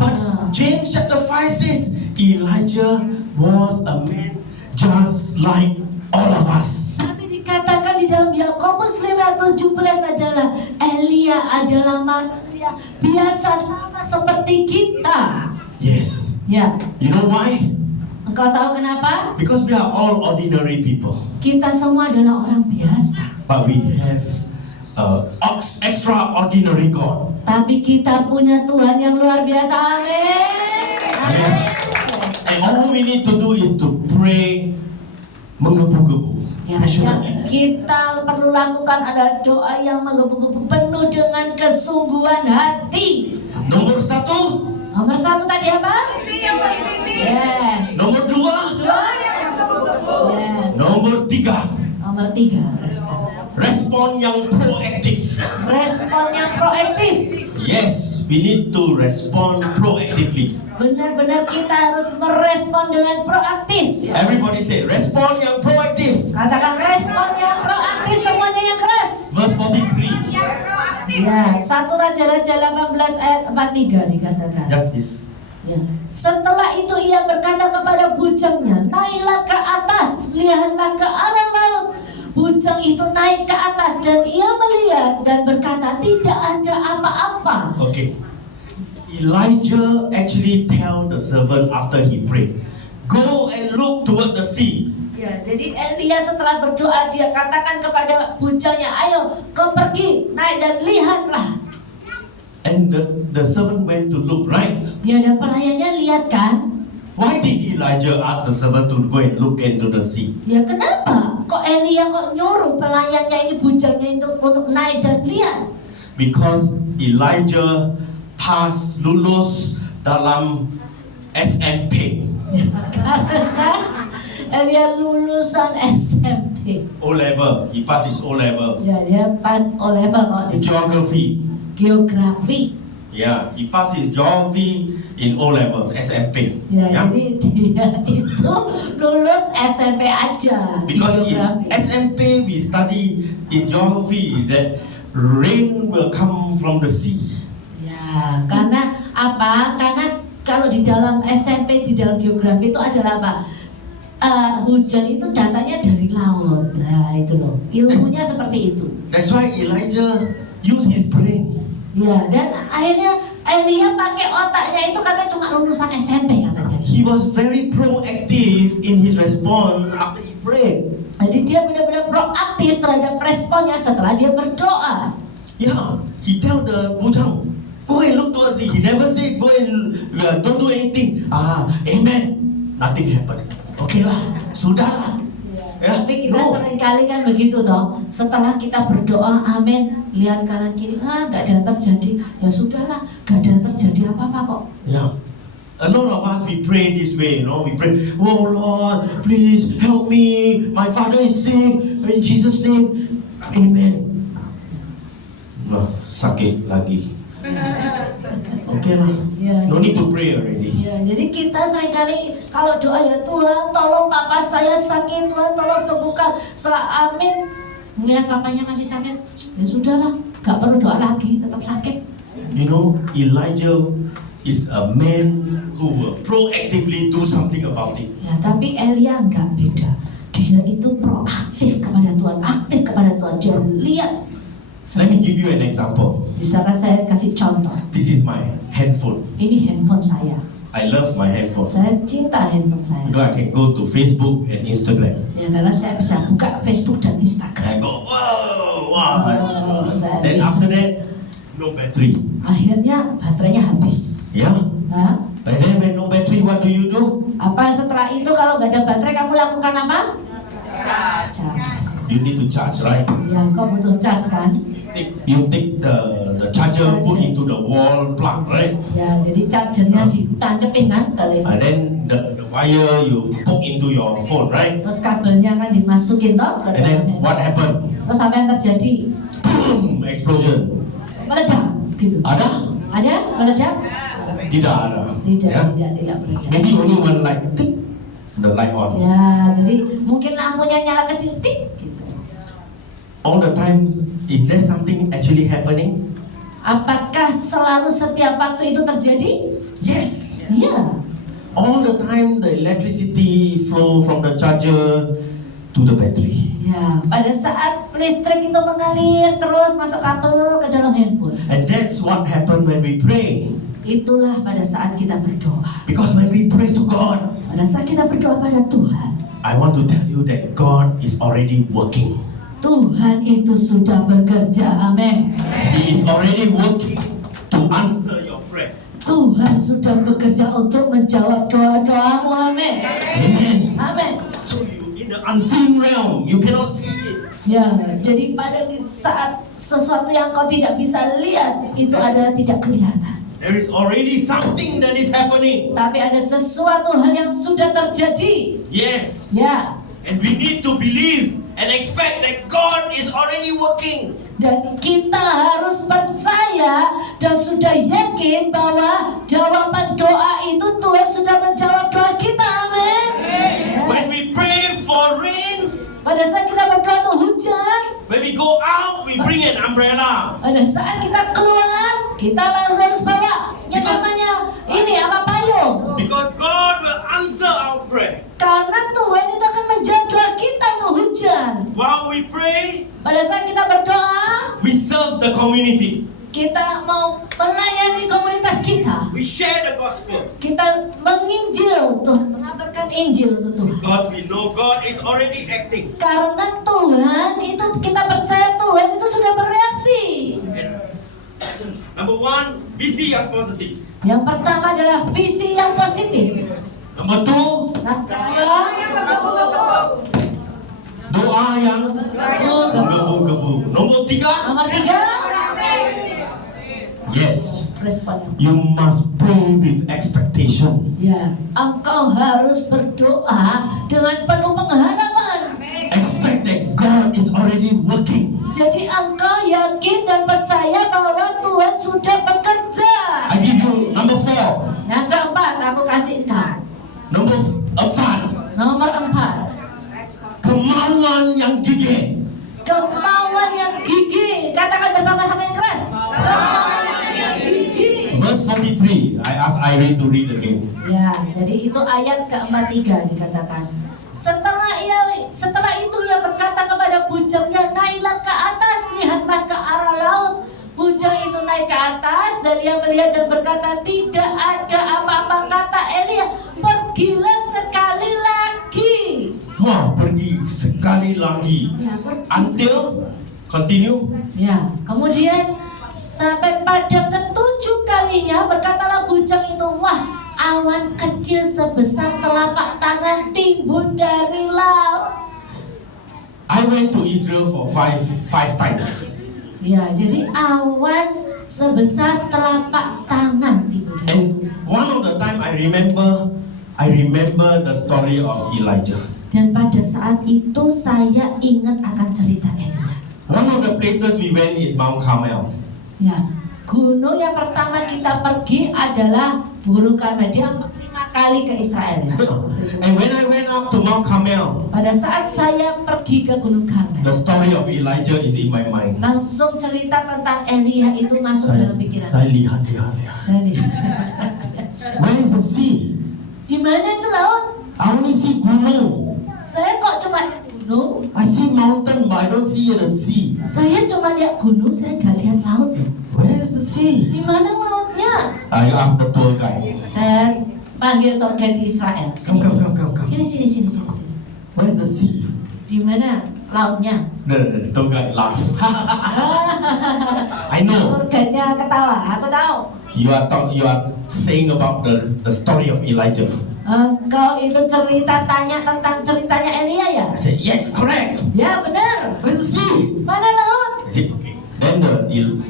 But James chapter 5 says Elijah was a man just like all of us. Tapi dikatakan di dalam Yakobus 5:17 adalah Elia adalah manusia biasa sama seperti kita. Yes. Ya, You know why? engkau tahu kenapa? Because we are all ordinary people. Kita semua adalah orang biasa. But we have extraordinary God. Tapi kita punya Tuhan yang luar biasa. Amin. Yes. And all we need to do is to pray menggebu-gebu. Ya, yang Passionately. kita perlu lakukan adalah doa yang menggebu-gebu penuh dengan kesungguhan hati. Nomor 1. Nomor 1 tadi apa? Yes. Nomor 2. Yes. Nomor 3. Nomor 3 respon. Respon yang proaktif. Respon yang proaktif. Yes, we need to respond proactively. Benar-benar kita harus merespon dengan proaktif. Everybody say, respon yang proaktif. Katakan respon yang proaktif semuanya yang keras. Verse 43. Ya, 1 Raja-Raja 18 ayat 43 dikatakan. Just this. Ya. Setelah itu ia berkata kepada bujangnya, naiklah ke atas, lihatlah ke arah laut. Bujang itu naik ke atas dan ia melihat dan berkata, tidak ada apa-apa. Okay. Elijah actually tell the servant after he prayed, go and look toward the sea. Ya, jadi Elia setelah berdoa dia katakan kepada bujangnya, ayo kau pergi, naik dan lihatlah. And the servant went to look, right? Ya, dan pelayannya lihat kan? Why did Elijah ask the servant to go and look into the sea? Ya kenapa? Kok Elia kok nyuruh pelayannya ini bujangnya itu untuk naik dan lihat? Because Elijah lulus dalam SMP. Karena Elia lulusan SMP. O level, he passed his O level. Ya, dia pas O level kok di Geography. geografi. Yeah, he passed his geography in O levels, SMP. Ya, jadi dia itu lulus SMP aja. di Because in geografi. SMP we study in geography that rain will come from the sea. Ya, karena apa? Karena kalau di dalam SMP, di dalam geografi itu adalah apa? Hujan itu datanya dari laut. Nah, itu loh. Ilmunya seperti itu. That's why Elijah used his brain. Ya, dan akhirnya Elia pakai otaknya itu karena cuma lulusan SMP katanya. He was very proactive in his response after he prayed. Jadi dia benar-benar proaktif terhadap responnya setelah dia berdoa. Yeah, he tell the bujang, go and look towards it. He never said go and don't do anything. Amen. Nothing happened. Okay lah, sudah lah. Ya, Tapi kita no. seringkali kan begitu toh. Setelah kita berdoa, amin, lihat kanan kiri, nggak ada yang terjadi. Ya sudahlah, nggak ada yang terjadi apa-apa kok. Yeah. A lot of us we pray this way, you know. We pray, oh Lord, please help me. My father is sick. In Jesus' name, Amen. Nah, sakit lagi. Okay lah. Ya, No need to pray already. Ya, jadi kita seringkali kalau doa ya Tuhan, tolong papa saya sakit, Tuhan tolong sembuhkan. Setelah amin, melihat papanya masih sakit, ya sudahlah, nggak perlu doa lagi, tetap sakit. You know, Elijah is a man who will proactively do something about it. Ya, tapi Elia nggak beda. Dia itu proaktif kepada Tuhan, aktif kepada Tuhan. Dia lihat. Let me give you an example. Bisa saya kasih contoh. This is my handphone. Ini handphone saya. I love my handphone Saya cinta handphone saya. because I can go to Facebook and Instagram. Ya, karena saya bisa buka Facebook dan Instagram. I go, wow. saya Then lihat. after that, no battery. Akhirnya baterainya habis. Yeah. Hah? And then when no battery, what do you do? Apa setelah itu kalau nggak ada baterai kamu lakukan apa? Cas. You need to charge, right? Ya, kau butuh cas kan? You take the charger, put into the wall plug, right? Ya, jadi chargernya ditancepin kan ke And listrik. then the wire you poke into your phone, right? Terus kabelnya kan dimasukin toh ke And then dalam what handphone. happened? Terus apa yang terjadi? Boom! Explosion. Meledak gitu. Ada? Ya. Ada meledak? Tidak ada. Tidak, Yeah? tidak meledak. Maybe only one light. Tick. The light on. Ya, jadi mungkin lampunya nyala kecil tik gitu. All the time, is there something actually happening? Apakah selalu setiap waktu itu terjadi? Yes. Iya. All the time, the electricity flow from the charger to the battery. Ya, pada saat listrik itu mengalir terus masuk kabel ke dalam handphone. And that's what happened when we pray. Itulah pada saat kita berdoa. Because when we pray to God, Pada saat kita berdoa pada Tuhan, I want to tell you that God is already working. Tuhan itu sudah bekerja. Amin. He is already working to answer your prayer. Tuhan sudah bekerja untuk menjawab doa-doamu. Amin. Amen. Amin. So you in the unseen realm, you cannot see it. Ya, jadi pada saat sesuatu yang kau tidak bisa lihat itu adalah tidak kelihatan. There is already something that is happening. Tapi ada sesuatu hal yang sudah terjadi. Yes. Ya, And we need to believe and expect that God is already working. dan kita harus percaya dan sudah yakin bahwa jawaban doa itu Tuhan sudah menjawab doa kita. Amin. When we pray for rain, Pada saat kita berdoa untuk hujan, when we go out, we bring an umbrella. pada saat kita keluar, kita langsung harus bawa yang namanya ini apa payung. Because God will answer our prayer. Karena Tuhan itu akan menjawab doa kita untuk hujan. While we pray, Pada saat kita berdoa, we serve the community. kita mau melayani komunitas kita. We share the gospel. Kita menginjil Tuhan, mengabarkan Injil untuk Tuhan. Because we know God is already acting. Karena Tuhan itu kita percaya Tuhan itu sudah bereaksi. Number one, visi yang positif. Yang pertama adalah visi yang positif. Number two, Nah, doa yang menggebu-gebu. Nomor tiga, nomor 3, yes, responnya. you must pray with expectation. Ya, engkau harus berdoa dengan penuh pengharapan. Expect that God is already working. Jadi engkau yakin dan percaya bahwa Tuhan sudah bekerja. I need to read again. Ya, jadi itu ayat ke-43 dikatakan. Setelah itu ia berkata kepada bujangnya, naiklah ke atas, lihatlah ke arah laut. Bujang itu naik ke atas dan ia melihat dan berkata, tidak ada apa-apa. Kata Elia, pergilah sekali lagi. Wah, pergi sekali lagi. Ya, pergi. Until, continue. Ya, kemudian sampai pada ketujuh kalinya berkatalah bujang itu, wah, awan kecil sebesar telapak tangan timbul dari laut. I went to Israel for five times. Ya, jadi awan sebesar telapak tangan timbul. And one of the time I remember the story of Elijah. Dan pada saat itu saya ingat akan cerita Elia. One of the places we went is Mount Carmel. Ya, gunung yang pertama kita pergi adalah Gunung Karmel. Dia 5 kali ke Israel. Ya. And when I went up to Mount Carmel, Pada saat saya pergi ke Gunung Karmel, the story of Elijah is in my mind. langsung cerita tentang Elia itu masuk dalam pikiran. Saya lihat. Saya lihat. Where is the sea? Di mana itu laut? I only see gunung. Saya kok cuma lihat gunung. I see mountain, but I don't see the sea. Saya cuma lihat gunung, saya nggak lihat laut. Where is the sea? Di mana lautnya? I asked the tour guide. Saya panggil tour guide Israel. Come. Sini. Where's the sea? Di mana lautnya? The tour guide laughed. I know. Tour guide-nya ketawa. Aku tahu. You are saying about the story of Elijah. Engkau itu tanya tentang ceritanya Elia ya? I said, yes, correct. Ya benar. Where's the sea? Mana laut? I said, okay. Then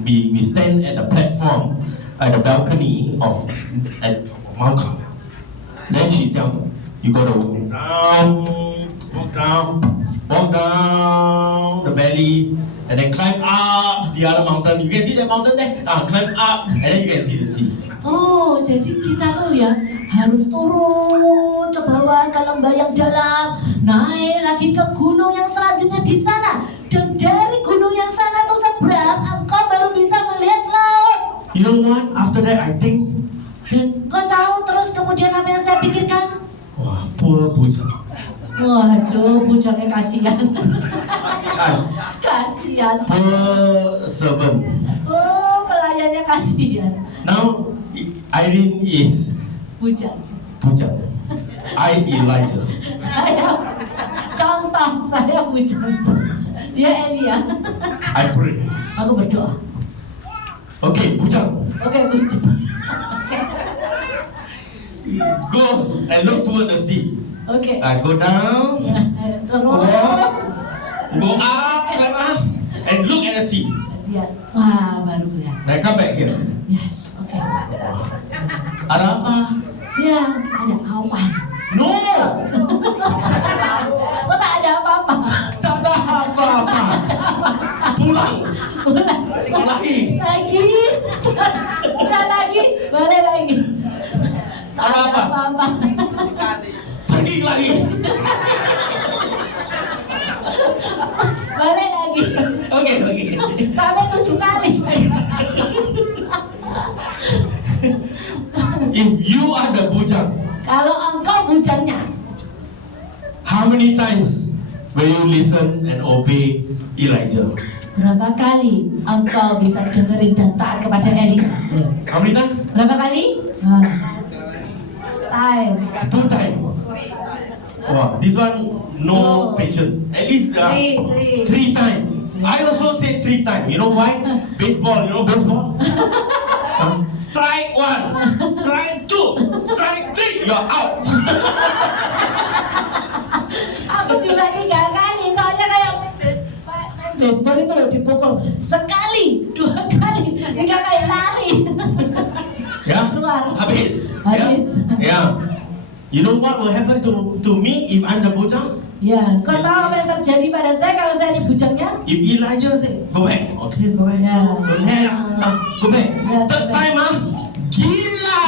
we stand at the platform, at the balcony at Mount Carmel. Then she tell me, you gotta walk down the valley, and then climb up the other mountain. You can see that mountain there? Climb up, and then you can see the sea. Oh, jadi kita tuh ya harus turun ke bawah ke lembah yang dalam, naik lagi ke gunung yang selanjutnya di sana, dan dari gunung yang sana tuh seberang engkau baru bisa melihat laut. You know what? After that, I think, Dan kau tahu terus kemudian apa yang saya pikirkan? wow, poor bujang. Waduh, bujangnya kasihan. Kasihan. Poor servant. Oh, pelayannya kasihan. Now, Irene is Bujang. bujang. I Elijah. Saya bujang. Dia Elia. I pray. Aku berdoa. Okay, bujang. Oke, bujang. Go and look toward the sea. Oke. I go down, Terus. go up, climb up, and look at the sea. Lihat. Wah, baru ya. Then come back here. Yes, oke. Ada apa? Ya, ada awan. No, Oh, tak ada apa-apa. tak ada apa-apa. Pulang lagi. Lagi. Udah lagi, balik lagi. Tak ada Apa-apa? apa-apa. Pergi lagi. Balik lagi. Okay. Sampai 7 kali. If you are the bujang, Kalau engkau bujangnya, how many times will you listen and obey Elijah? berapa kali engkau bisa dengerin dan taat kepada Elia? How many times? Berapa kali? Times. 2 times. Wow, this one no patience. At least Three. 3 times. I also say 3 times. You know why? Baseball. You know baseball? Strike 1, strike 2, strike 3. You're out. Aku juga 3 kali, soalnya kayak main baseball itu loh, dipukul sekali, 2 kali, 3 kali lari. Yeah. Keluar. Habis. Habis. Yeah. You know what will happen to me if I'm the bujang? Ya, kau tahu apa yang terjadi pada saya kalau saya di bujangnya? If Elijah say, go back. Okay, go back. Yeah. No, don't have. Go back. Yeah, Third go back. time, gila.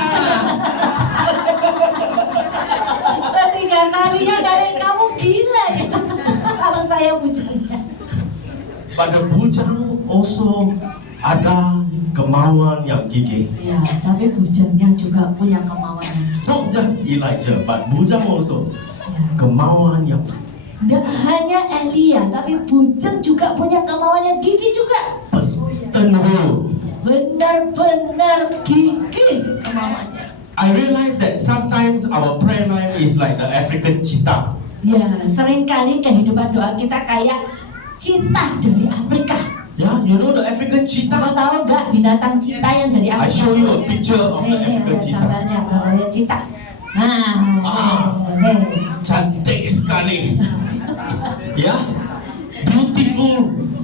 3 kalinya dari kamu gila ya. Kalau saya bujangnya. But the bujang also ada kemauan yang gigih. Ya, tapi bujangnya juga punya kemauan. Not just Elijah, but bujang also. Ya. Kemauan yang Nggak hanya Elia, tapi bujang juga punya kemauan yang gigih juga. persistent will. Benar-benar gigih kemauannya. I realize that sometimes our prayer life is like the African cheetah. Ya, seringkali kehidupan doa kita kayak cheetah dari Afrika. Yeah, you know the African Kamu cheetah? tahu nggak binatang cheetah yang dari I Afrika? show you a picture of the Nih, African cheetah. gambarnya cheetah. Nah, nih. Cantik sekali. Yeah,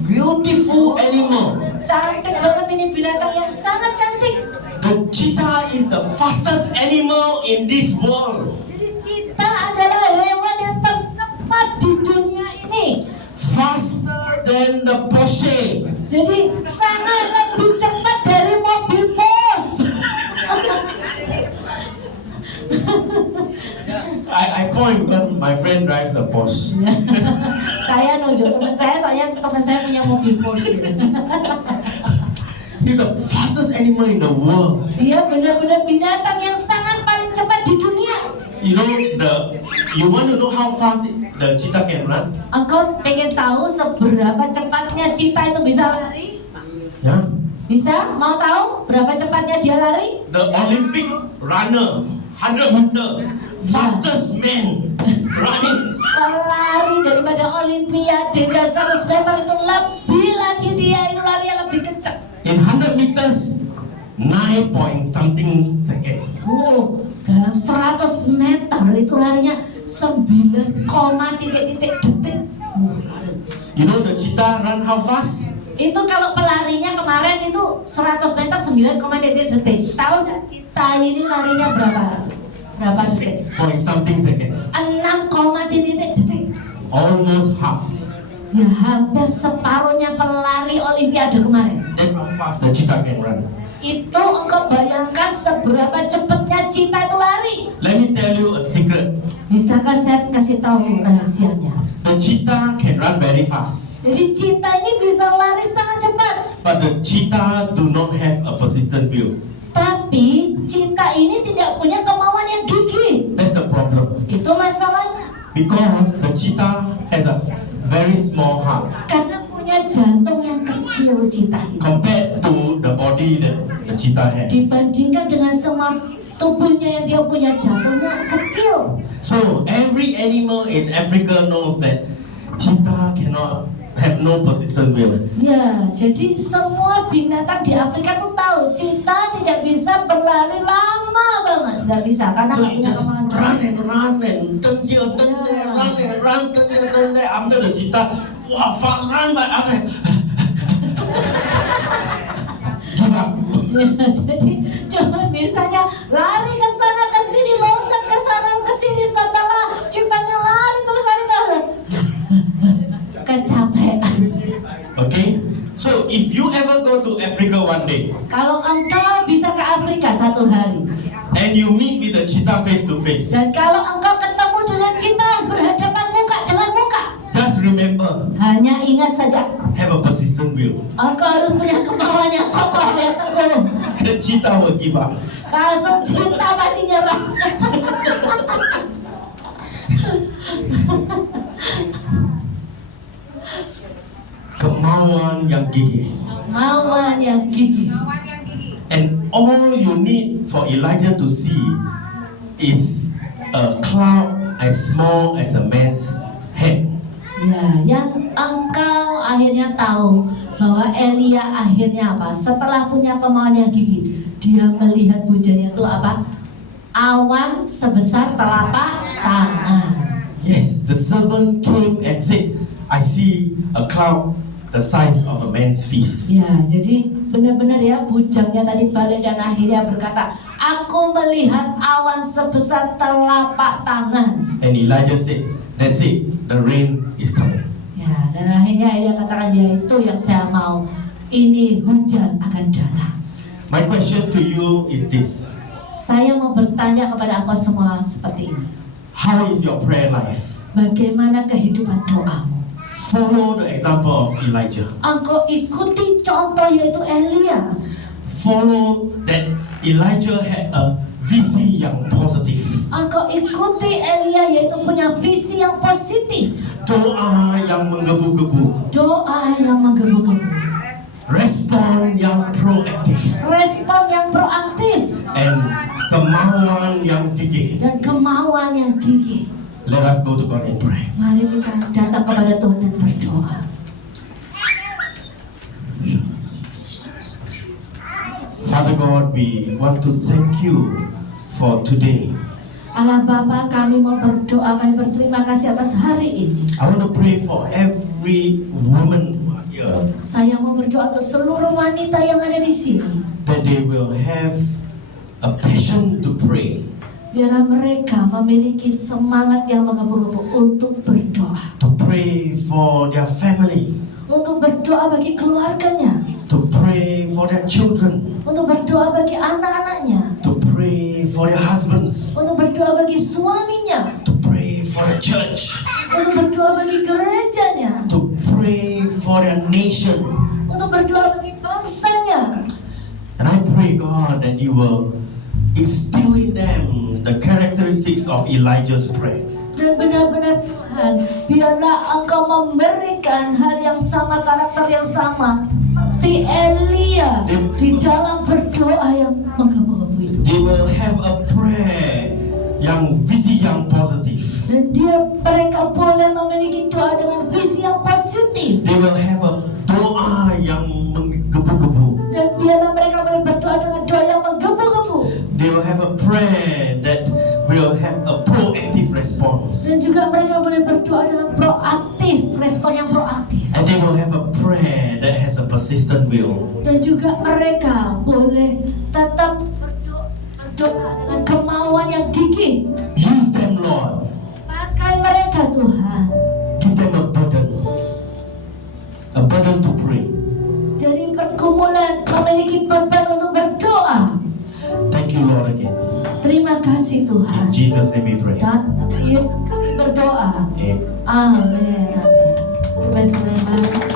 beautiful animal. Cantik banget ini binatang yang sangat cantik. The cheetah is the fastest animal in this world. Jadi cheetah adalah hewan yang tercepat di dunia ini. Faster than the Porsche. Jadi sangat lebih cepat dari mobil pos. I point because my friend drives a Porsche. Saya nunjuk teman saya, soalnya teman saya punya mobil Porsche. He's the fastest animal in the world. Dia benar-benar binatang yang sangat paling cepat di dunia. You want to know how fast the cheetah can run? Engkau pengen tahu seberapa cepatnya cheetah itu bisa lari? Yeah. Bisa? Mau tahu berapa cepatnya dia lari? The Olympic runner, 100 meter, fastest man running. Pelari daripada Olimpiade 100 meter itu lebih lagi dia itu lari yang lebih kencang. In 100 meters, 9 point something second. Dalam 100 meter itu larinya 9, titik-titik detik. You know the cheetah run how fast? Itu kalau pelarinya kemarin itu 100 meter 9, titik detik. Tahu nggak cheetah ini larinya berapa? Berapa detik? 6 point something second. 6, titik detik. Almost half. Ya hampir separuhnya pelari Olimpiade kemarin. That's how fast the cheetah can run. Itu engkau bayangkan seberapa cepatnya cheetah itu lari. Let me tell you a secret. Bisakah saya kasih tahu rahasianya? The cheetah can run very fast, Jadi cheetah ini bisa lari sangat cepat. but the cheetah do not have a persistent will. Tapi cheetah ini tidak punya kemauan yang gigih. That's the problem. Itu masalahnya. Because the cheetah has a very small heart Karena punya jantung yang kecil cheetah itu. compared to the body that the cheetah has. Dibandingkan dengan semua tubuhnya yang dia punya, jantungnya kecil. So every animal in Africa knows that cheetah cannot have no persistent will. Ya, jadi semua binatang di Afrika tuh tahu cheetah tidak bisa berlari lama banget, nggak bisa karena So nggak you punya just kemauan. run and turn here, turn there, run and run, turn here, turn there. After the cheetah, wow, fast run, but after give up. Ya, jadi cuma bisanya lari ke sana ke sini, loncat ke sana ke sini, setelah cheetahnya lari terus kecapean. Okay, so if you ever go to Africa one day Kalau engkau bisa ke Afrika satu hari, and you meet with the cheetah face to face, dan kalau engkau ketemu dengan cheetah berhadapan muka dengan muka, just remember, hanya ingat saja, have a persistent will. engkau harus punya kemauan yang kokoh yang teguh. The cheetah will give up. Langsung cheetah pasti nyerah. Kemauan yang gigih. Kemauan yang gigih. And all you need for Elijah to see is a cloud as small as a man's head. Ya, yang engkau akhirnya tahu bahwa Elia akhirnya apa? Setelah punya kemauan yang gigih, dia melihat bujangnya itu apa? Awan sebesar telapak tangan. Yes, the servant came and said, I see a cloud the size of a man's fist. Ya, jadi benar-benar ya bujangnya tadi balik dan akhirnya berkata, aku melihat awan sebesar telapak tangan. And Elijah said, that's it, the rain is coming. Ya, dan akhirnya Elia katakan, ya itu yang saya mau. Ini hujan akan datang. My question to you is this. Saya mau bertanya kepada engkau semua seperti ini. How is your prayer life? Bagaimana kehidupan doamu? Follow the example of Elijah. Engkau ikuti contoh yaitu Elia. follow that Elijah had a visi yang positif. Engkau ikuti Elia, yaitu punya visi yang positif. Doa yang menggebu-gebu. Doa yang menggebu-gebu. Respon yang proaktif. Respon yang proaktif. And kemauan yang gigih. Dan kemauan yang gigih. Let us go to God and pray. Mari kita datang kepada Tuhan dan berdoa. Father God, we want to thank you for today. Allah Bapa, kami mau berdoa, kami berterima kasih atas hari ini. I want to pray for every woman here Saya mau berdoa untuk seluruh wanita yang ada di sini. that they will have a passion to pray, Biarlah mereka memiliki semangat yang menggebu-gebu untuk berdoa. to pray for their family, Untuk berdoa bagi keluarganya. to pray for their children, Untuk berdoa bagi anak-anaknya. to pray for their husbands, Untuk berdoa bagi suaminya. to pray for the church, Untuk berdoa bagi gerejanya. to pray for their nation. Untuk berdoa bagi bangsanya. And I pray, God, that you will instill in them the characteristics of Elijah's prayer. Dan benar-benar Tuhan, biarlah Engkau memberikan hal yang sama, karakter yang sama seperti Elia di dalam berdoa yang menggebu-gebu itu. They will have a prayer yang visi yang positif. Dan mereka boleh memiliki doa dengan visi yang positif. They will have a doa yang menggebu-gebu. Dan biarlah mereka boleh berdoa dengan doa yang menggebu-gebu. They will have a prayer that will have a proactive response. Dan juga mereka boleh berdoa dengan proaktif, respon yang proaktif. And they will have a prayer that has a persistent will. Dan juga mereka boleh tetap berdoa dengan kemauan yang gigih. Use them, Lord. Pakai mereka Tuhan. Give them a burden to pray. Jadi pergumulan memiliki beban untuk berdoa. Thank you, Lord, again. Terima kasih In Tuhan. Jesus' name we pray. Dan Yesus kami berdoa. Amen. Amin. Amin. Terima kasih.